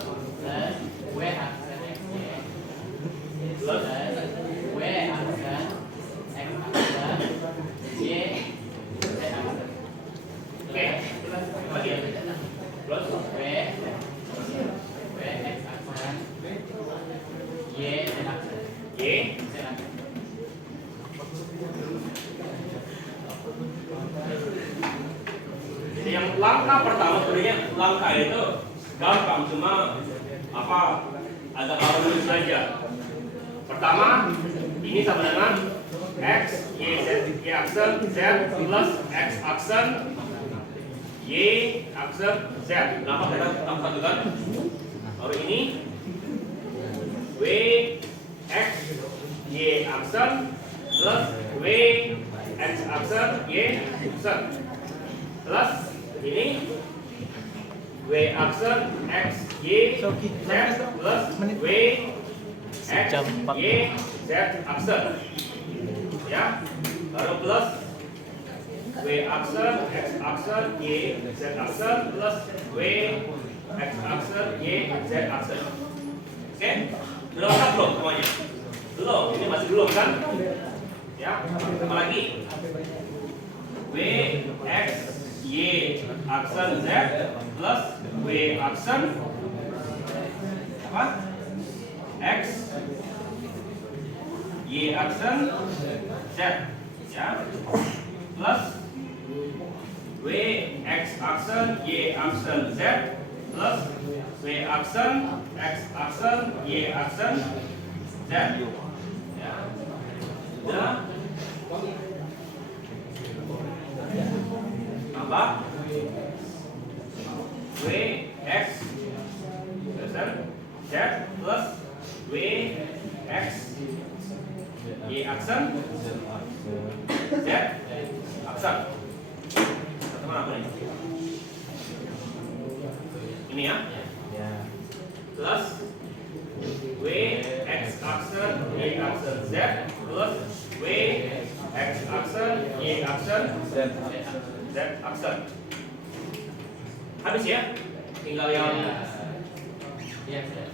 oke, lagi ya? Plus Y jadi yang langkah pertama sebenarnya langkah itu gampang, cuma apa agak harus saja. Pertama ini sama dengan X Y aksen Z plus X aksen Y aksen Z. Kenapa kita satukan? Baru ini W X Y aksen plus W X aksen Y aksen plus ini W aksen X Y Z plus W X Y Z aksen ya, baru plus W aksen X aksen Y Z aksen plus W X aksen Y Z aksen. Oke, sudah lengkap belum semuanya? Belum, ini masih belum kan? Ya, sama lagi. W X Y aksen Z plus W aksen apa? X Y aksen Z ya, plus W X aksen Y aksen Z plus W aksen X aksen Y aksen Z ya. Sudah tambah W X Z plus W X Y aksen Z aksen. Teman apa nih? plus W X aksen Y aksen Z plus W X aksen Y aksen Z aksen. Habis ya? Tinggal yang Iya, sudah.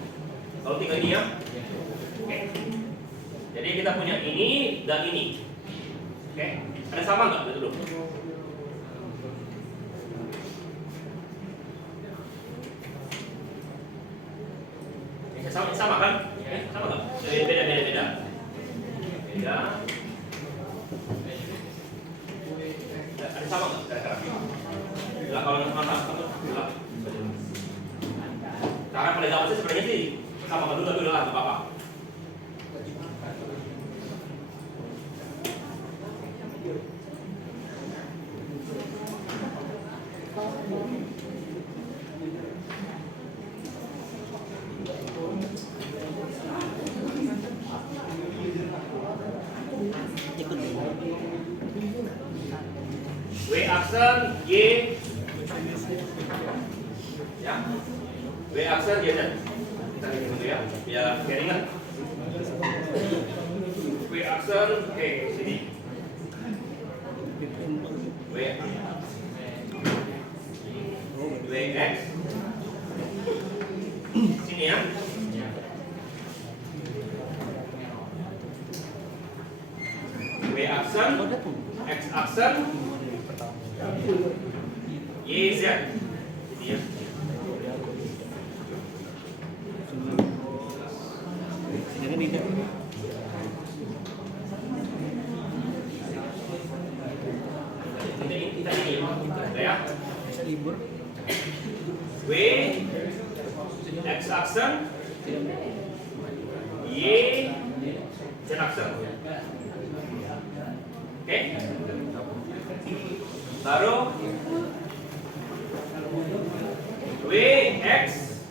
kalau tinggal ini ya. Oke. Jadi kita punya ini dan ini. Oke. Ada sama nggak? Lihat dulu. Sama kan? Sama nggak? Beda. Beda. Ada sama nggak? Kira-kira? Lah kalau mata satu, lah. Cara pada gambarnya sebenarnya sih sama dulu tapi udah lah, nggak apa-apa. Ikut. W aksen Y ya. W aksen Y dan kita hitung dulu ya biar ringan. W aksen oke sini. W X sini ya. W aksen X aksen Y Z ini ya. Jangan tidak. Kita ini ya. Libur. W X aksen Y Z aksen. Oke. Baru W X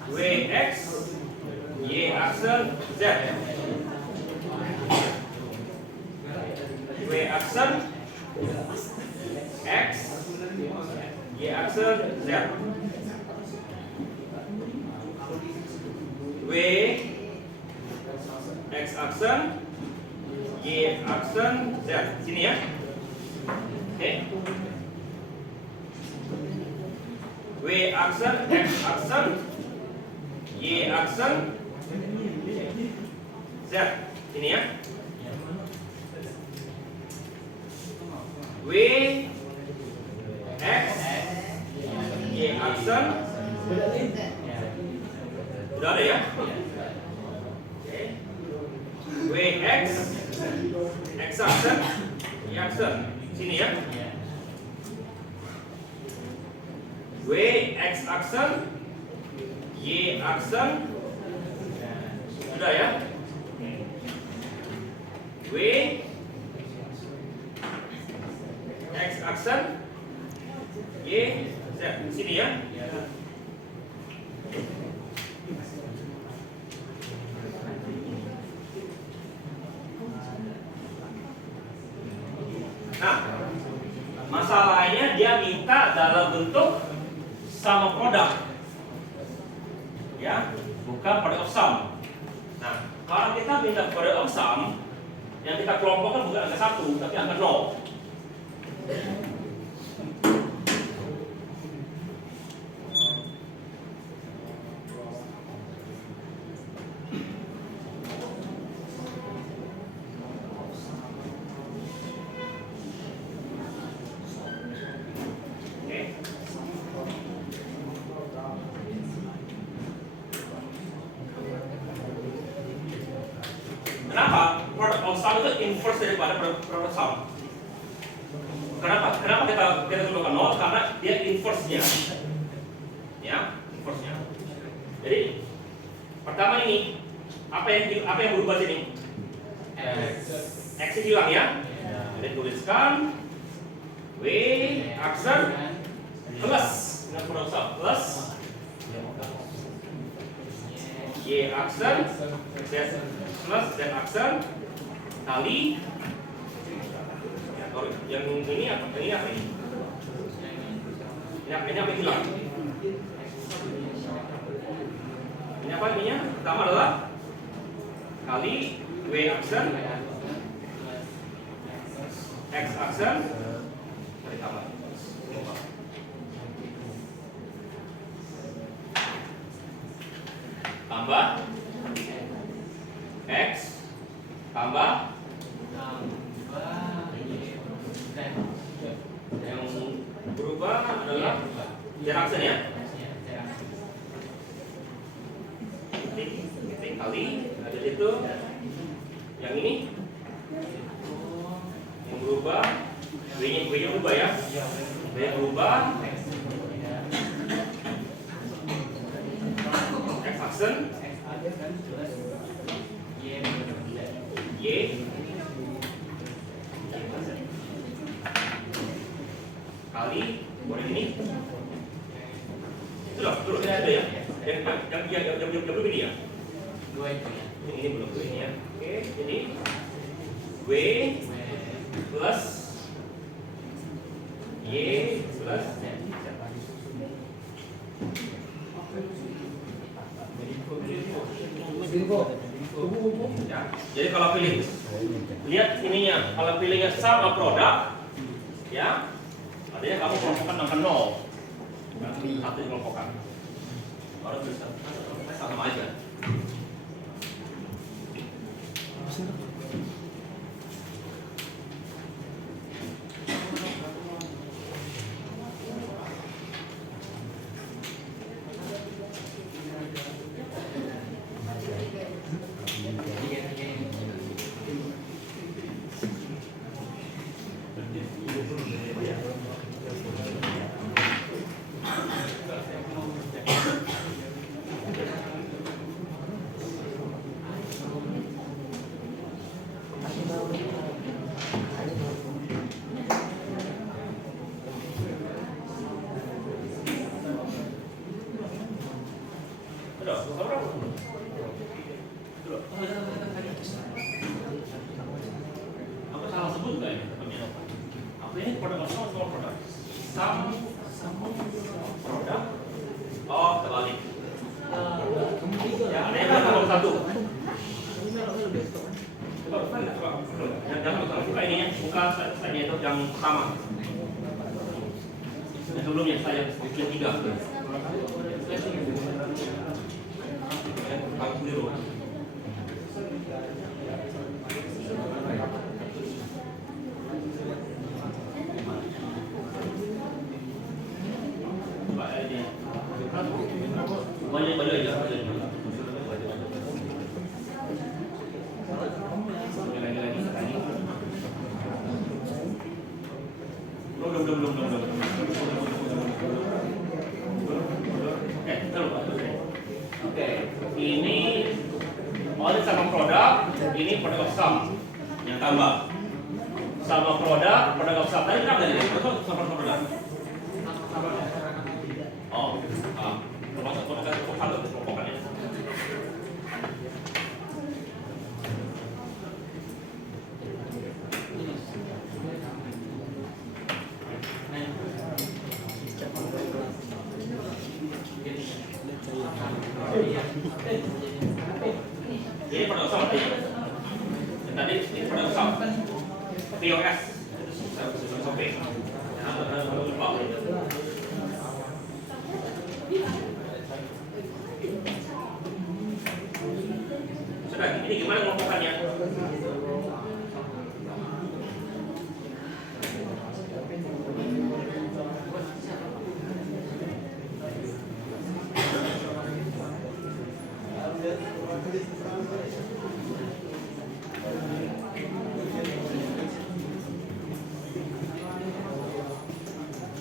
Y aksen Z. W aksen X Y aksen Z. W X aksen Y aksen Z. Sini ya. Oke. W aksen X aksen Y aksen Z. Ini ya. W X Y aksen udah ada ya. Oke. W X aksen Y aksen sini ya. W X aksen Y aksen sudah ya. W X aksen Y Z sini ya. Nah, masalahnya dia minta dalam bentuk sama produk, ya, bukan product of sum. Nah, kalau kita minta product of sum, yang kita kelompokkan bukan angka 1, tapi angka 0. Kenapa product of sum itu inverse daripada product sum? Kenapa kita contohkan 0? Karena dia inverse-nya, ya, inverse-nya. Jadi pertama ini apa yang berubah sini? X hilang ya. Jadi tuliskan W aksen plus dengan product sum plus Y aksen Z plus Z aksen kali ya, yang ini apa ini? Ini apa hilang? Ini apa apa ininya? Pertama adalah kali W aksen X aksen ditambah tambah X tambah yang berubah adalah jarak aksen ya. Titik kali ada itu yang ini yang berubah W-nya berubah ya. W-nya berubah X aksen Y kali boleh ini sudah ada ya yang belum ini ya ini belum ini ya. Oke, jadi W plus Y plus ya. Jadi kalau pilih lihat ininya, kalau pilihnya sama produk ya artinya kamu kelompokkan angka 0 satu dikelompokkan baru bisa sama aja. Apa salah sebut nggak ini? Apa ini produk sama produk? Sama produk. Oh, terbalik. Ya, ada yang nomor satu. Jangan buka ini ya, buka saja itu yang pertama. Yang sebelumnya saya bikin 3. Kamu keliru. Banyak aja. Belum. Oke, ini sama produk, ini produk sum yang tambah. Sama produk sum tadi berapa tadi? Sama produk. Oh, termasuk produk satu kelompokannya. Ini produk sum tadi ini produk sum POS sampai lupa. Sudah, ini gimana kelompokannya?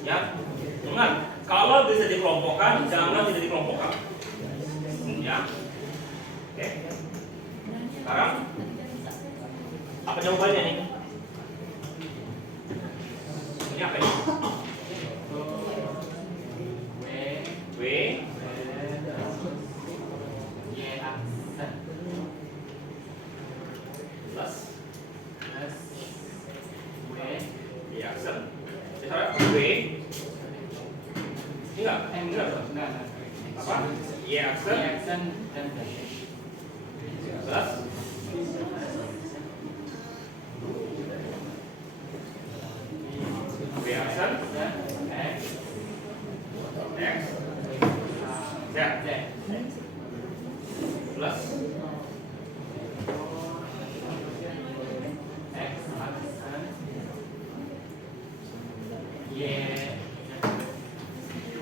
Ya, ingat kalau bisa dikelompokkan, jangan tidak dikelompokkan. Ya, oke. Sekarang apa jawabannya nih? Ini apa ini? W plus Y aksen. Sekarang W enggak. Apa? Y aksen reaction dan plus reaction dan X X Z Z plus X aksen Y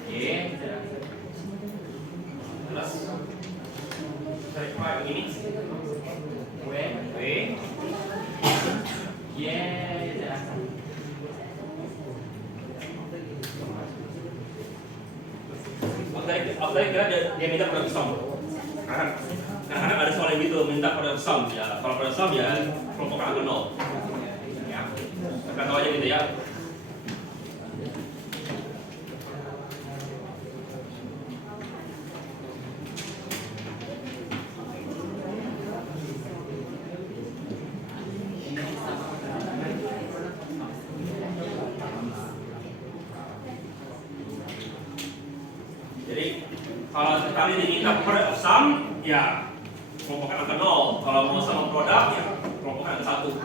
Y plus tarik keluar begini W W Y aksen Aku tadi kira dia minta product sum. Kadang-kadang ada soal yang gitu minta product sum ya. Kalau product sum ya kelompok angka 0. Ya. Kita tahu aja gitu ya. Jadi kalau sekali diminta product sum ya kelompoknya angka 0. Kalau mau sama produk ya kelompoknya angka 1.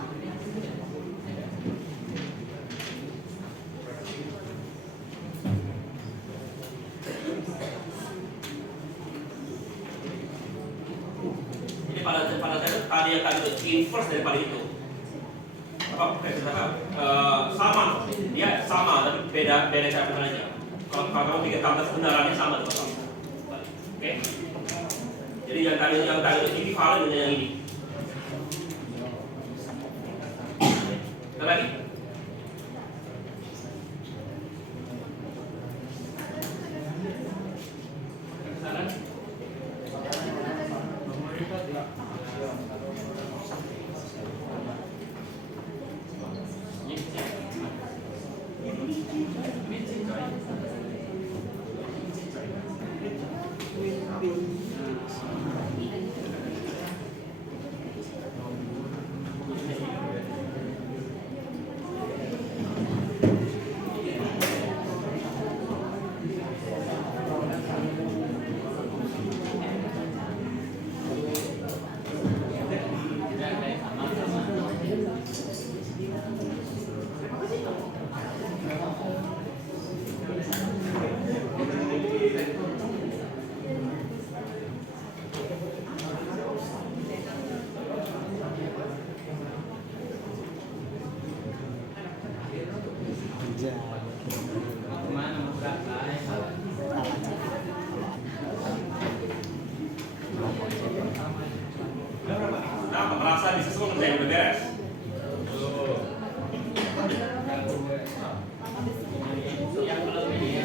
Jadi pada tadi itu inverse daripada itu. Apa sama, dia sama tapi beda cara pengennya. Kalau kamu bikin tambah kebenarannya sama tuh. Oke. Jadi yang tadi itu equivalent dengan yang ini. Ada lagi? Salah? Mana berapa? Nah, merasa bisa semua kerjaan udah beres. Yang belum ini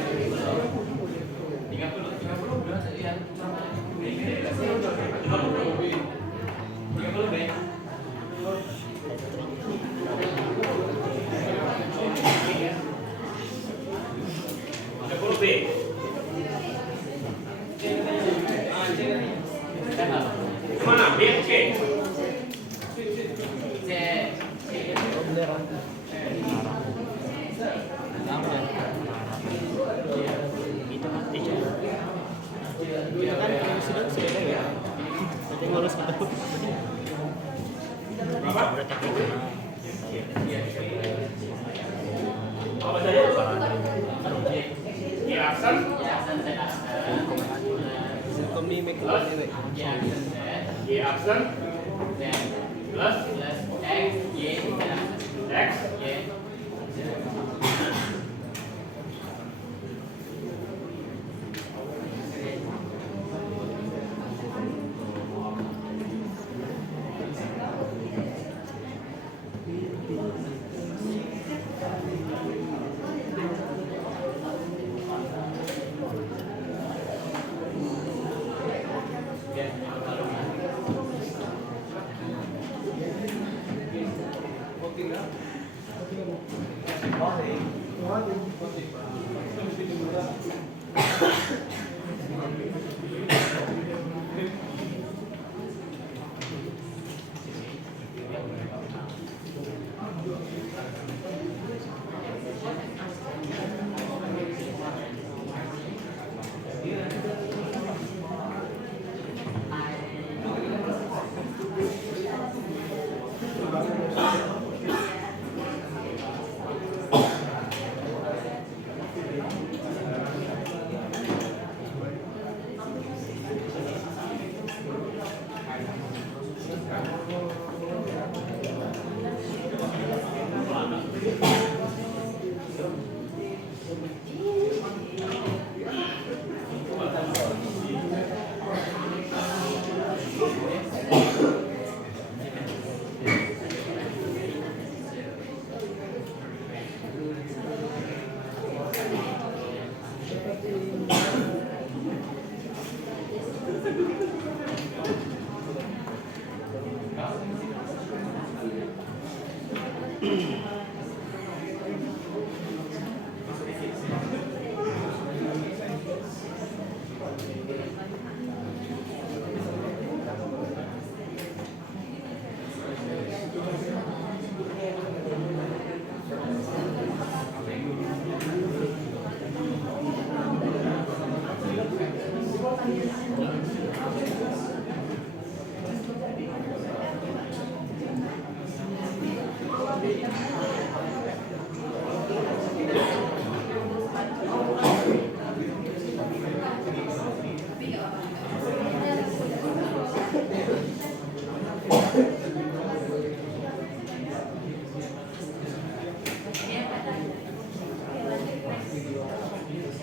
30 berarti ya. 30 B. B. Mana? B, C. C. Itu nanti coba. Itu kan yang sudah ya. Jadi ngurus itu. Berapa? Berarti kita. Apa tadi? Y aksen Kami make plus Y aksen plus X Y X Y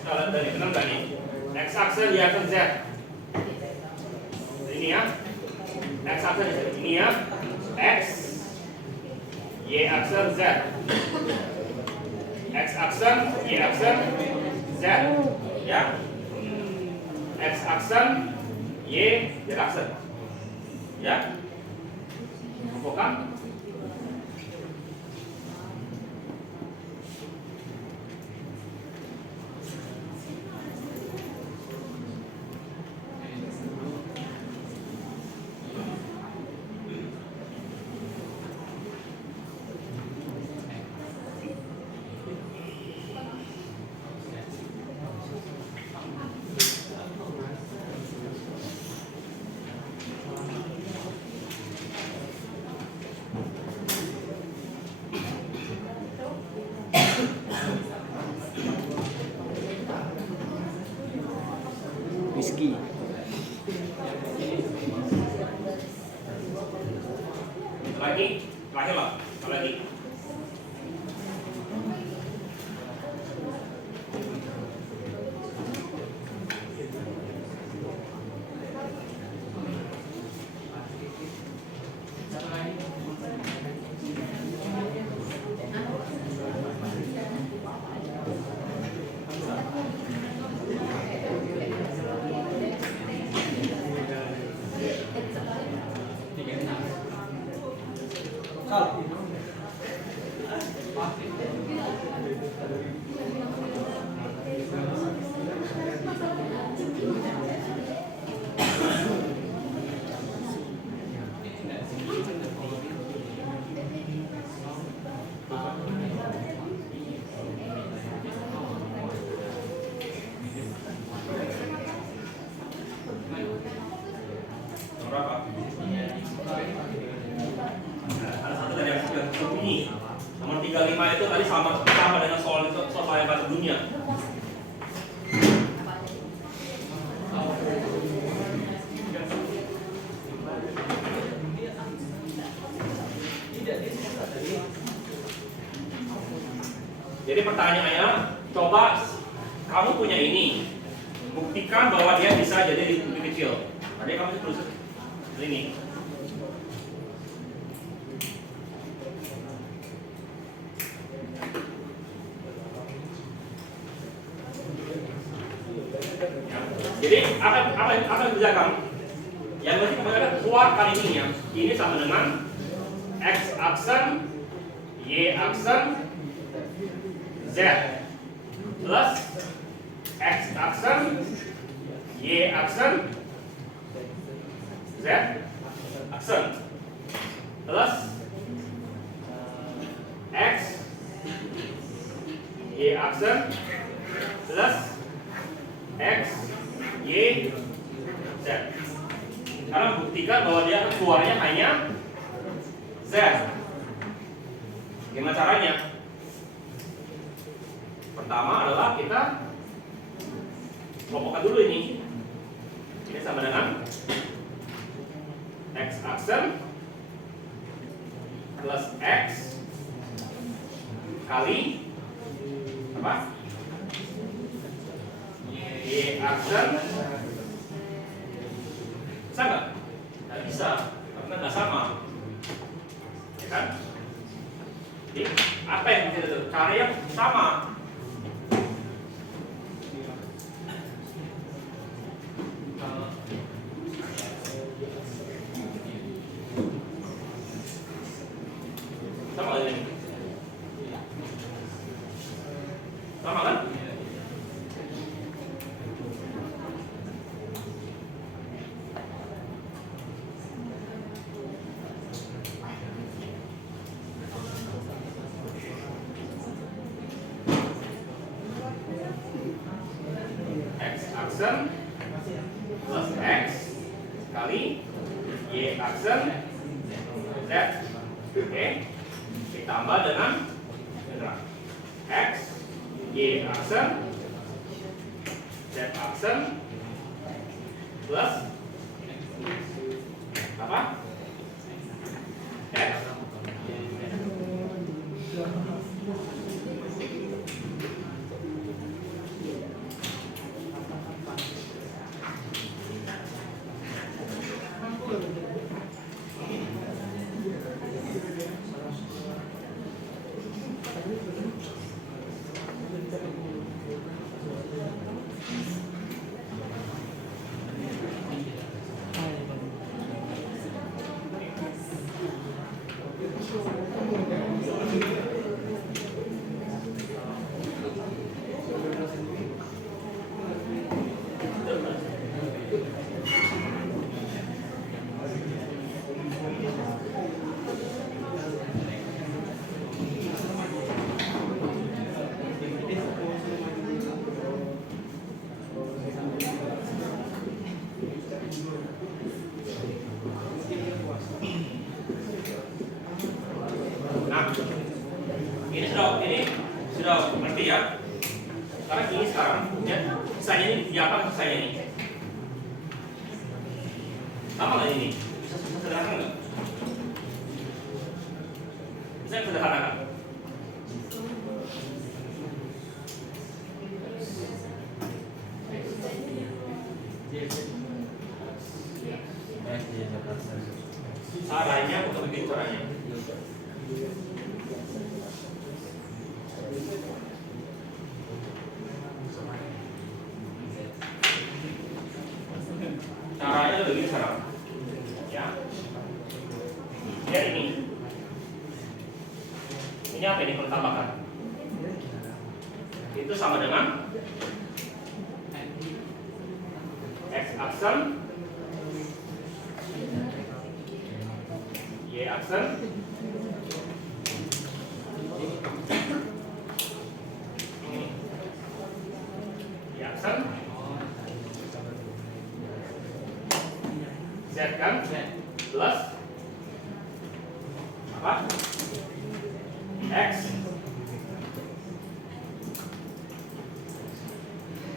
Kita lihat dari benar nggak nih? X aksen, Y aksen, Z. Ini ya. X aksen ini ya. X, Y aksen, Z. X aksen, Y aksen, Z. Ya. X aksen, Y, Z aksen. Ya. Bukan? Whisky. Lagi, terakhir lah, lagi. Berapa? Ada satu dari yang sudah terbunyi. Nomor 35 itu tadi sama dengan soal yang pada sebelumnya. Jadi pertanyaannya, coba kamu punya ini, buktikan bahwa dia bisa jadi lebih kecil. Tadi kamu terus ini. Jadi apa yang dikerjakan? Yang mesti kita keluarkan ininya. Ini sama dengan X aksen, Y aksen, Z plus X aksen, Y aksen, Z aksen plus X, Y aksen plus X, Y, Z. Sekarang buktikan bahwa dia keluarnya hanya Z. Gimana caranya? Pertama adalah kita kelompokkan dulu ini. Ini sama dengan X aksen plus X kali apa? Y aksen. Bisa nggak? Nggak bisa, karena nggak sama, ya kan? Jadi apa yang kita tuh? Cara yang sama. Sama ini. aksen plus X kali Y aksen Z. Oke, ditambah dengan X Y aksen Z aksen plus apa? X. Nah, ini sudah ngerti ya. Karena ini sekarang, ya, saya ini diapakan saya ini? Sama nggak ini? Bisa sederhana nggak? Bisa sederhana. Caranya untuk bikin caranya. Caranya adalah begini sekarang, ya. Lihat ini. Ini apa ini kalau tambahkan? Itu sama dengan X aksen Y aksen ini Y aksen Z kan plus apa? X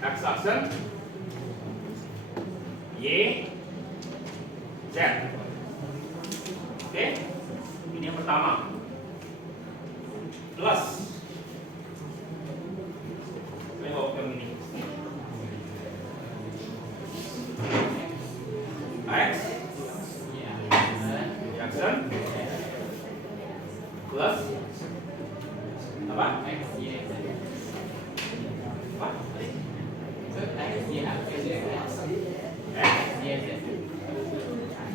aksen Y Z. Oke, ini yang pertama plus ini X aksen plus apa? X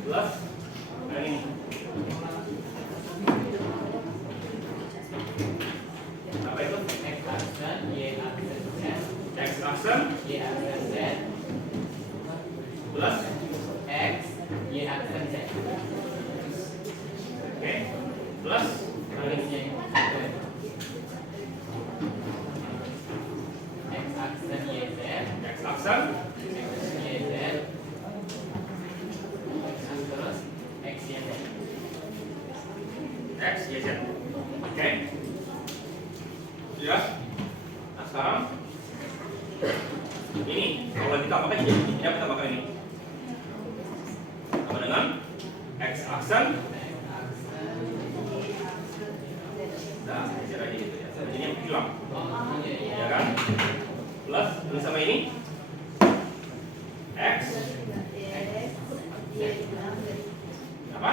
plus ini apa itu? X aksen Z plus X Y aksen Z. oke plus ini X aksen Y Z. X aksen Y Z. Terus X Y Z. X Y Z. Oke, sudah. Nah sekarang ini kalau kita pakai ini kita pakai ini sama dengan X aksen. Nah, saya aja gitu ya. Jadi yang hilang, ya kan? Plus ini sama ini X apa?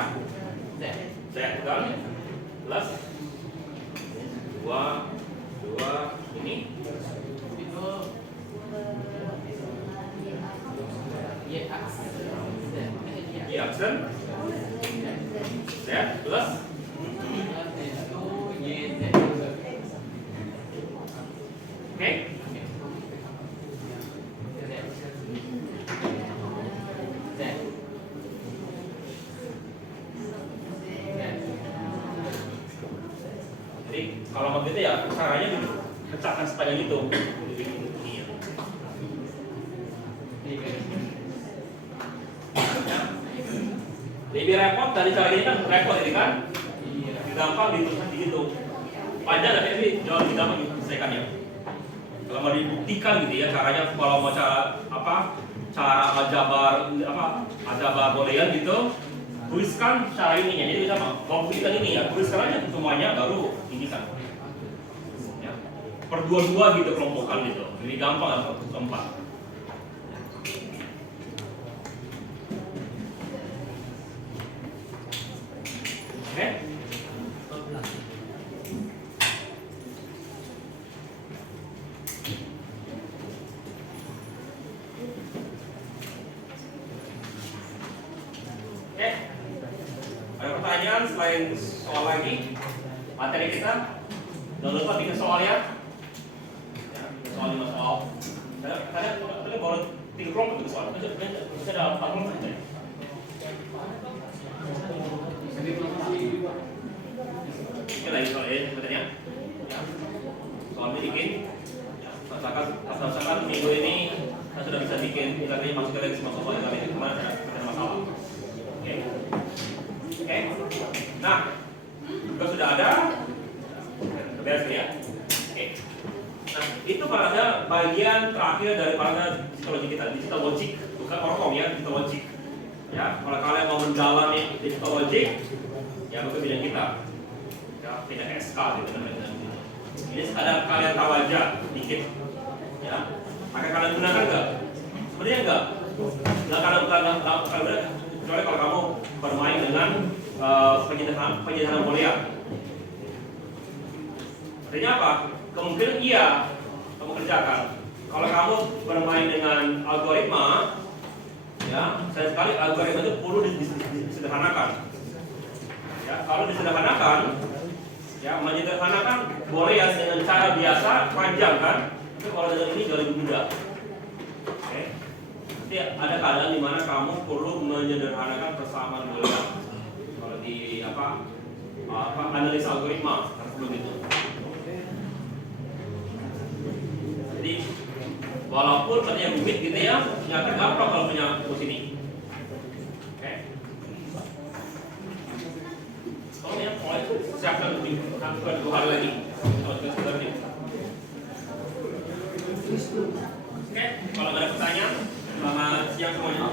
Z kan? Plus dua ini Itu Y aksen Z. Y aksen Z plus Itu Y Z. oke. Jadi kalau mau gitu ya caranya pecahkan sepanjang itu. Dibikin ini ya. Lebih repot dari cara ini kan repot ini kan. Gampang dituliskan di situ. Panjang tapi jauh lebih gampang diselesaikannya. Kalau mau dibuktikan gitu ya caranya, kalau mau cara apa? Cara aljabar boolean gitu, tuliskan cara ininya. Jadi bisa mau buktikan ini ya, tuliskan aja semuanya baru ini kan. Ya. Per dua gitu kelompokkan gitu. Lebih gampang kan keempat. Oke? Ada pertanyaan selain soal lagi? Materi kita? Jangan lupa bikin soal ya. Soal 5 soal. Kalian baru 3 kelompok itu soal. Bisa ada 4 kelompok ya? Ini lagi soal ya materinya. Soal bikin. Misalkan minggu ini saya sudah bisa bikin, artinya masuk lagi semua soal yang kalian kemarin ada masalah. Oke. Nah, juga sudah ada beres ya. Oke. Nah, itu pada bagian terakhir daripada psikologi kita, digital logic, bukan orkom ya, digital logic. Ya, kalau kalian mau mendalami digital logic, ya bukan bidang kita. Ya, tidak SK gitu namanya. Ini sekadar kalian tahu aja dikit. Ya, akan kalian gunakan nggak? Sebenarnya enggak. Nggak kalian kecuali kalau kamu bermain dengan penyederhanaan boolean. Artinya apa? Kemungkinan iya kamu kerjakan. Kalau kamu bermain dengan algoritma, ya, sayang sekali algoritma itu perlu disederhanakan. Ya, kalau disederhanakan, ya, menyederhanakan boolean dengan cara biasa panjang kan? Tapi kalau dengan ini jauh lebih mudah. Oke. Nanti ada keadaan di mana kamu perlu menyederhanakan persamaan boolean. Kalau di analisa algoritma harus begitu. Jadi walaupun katanya rumit gitu ya, ternyata gampang kalau punya rumus ini. Oke. Kalau yang mulai siapkan lebih 2 hari lagi. Kalau sudah seperti ini. Oke, kalau ada pertanyaan, selamat siang semuanya.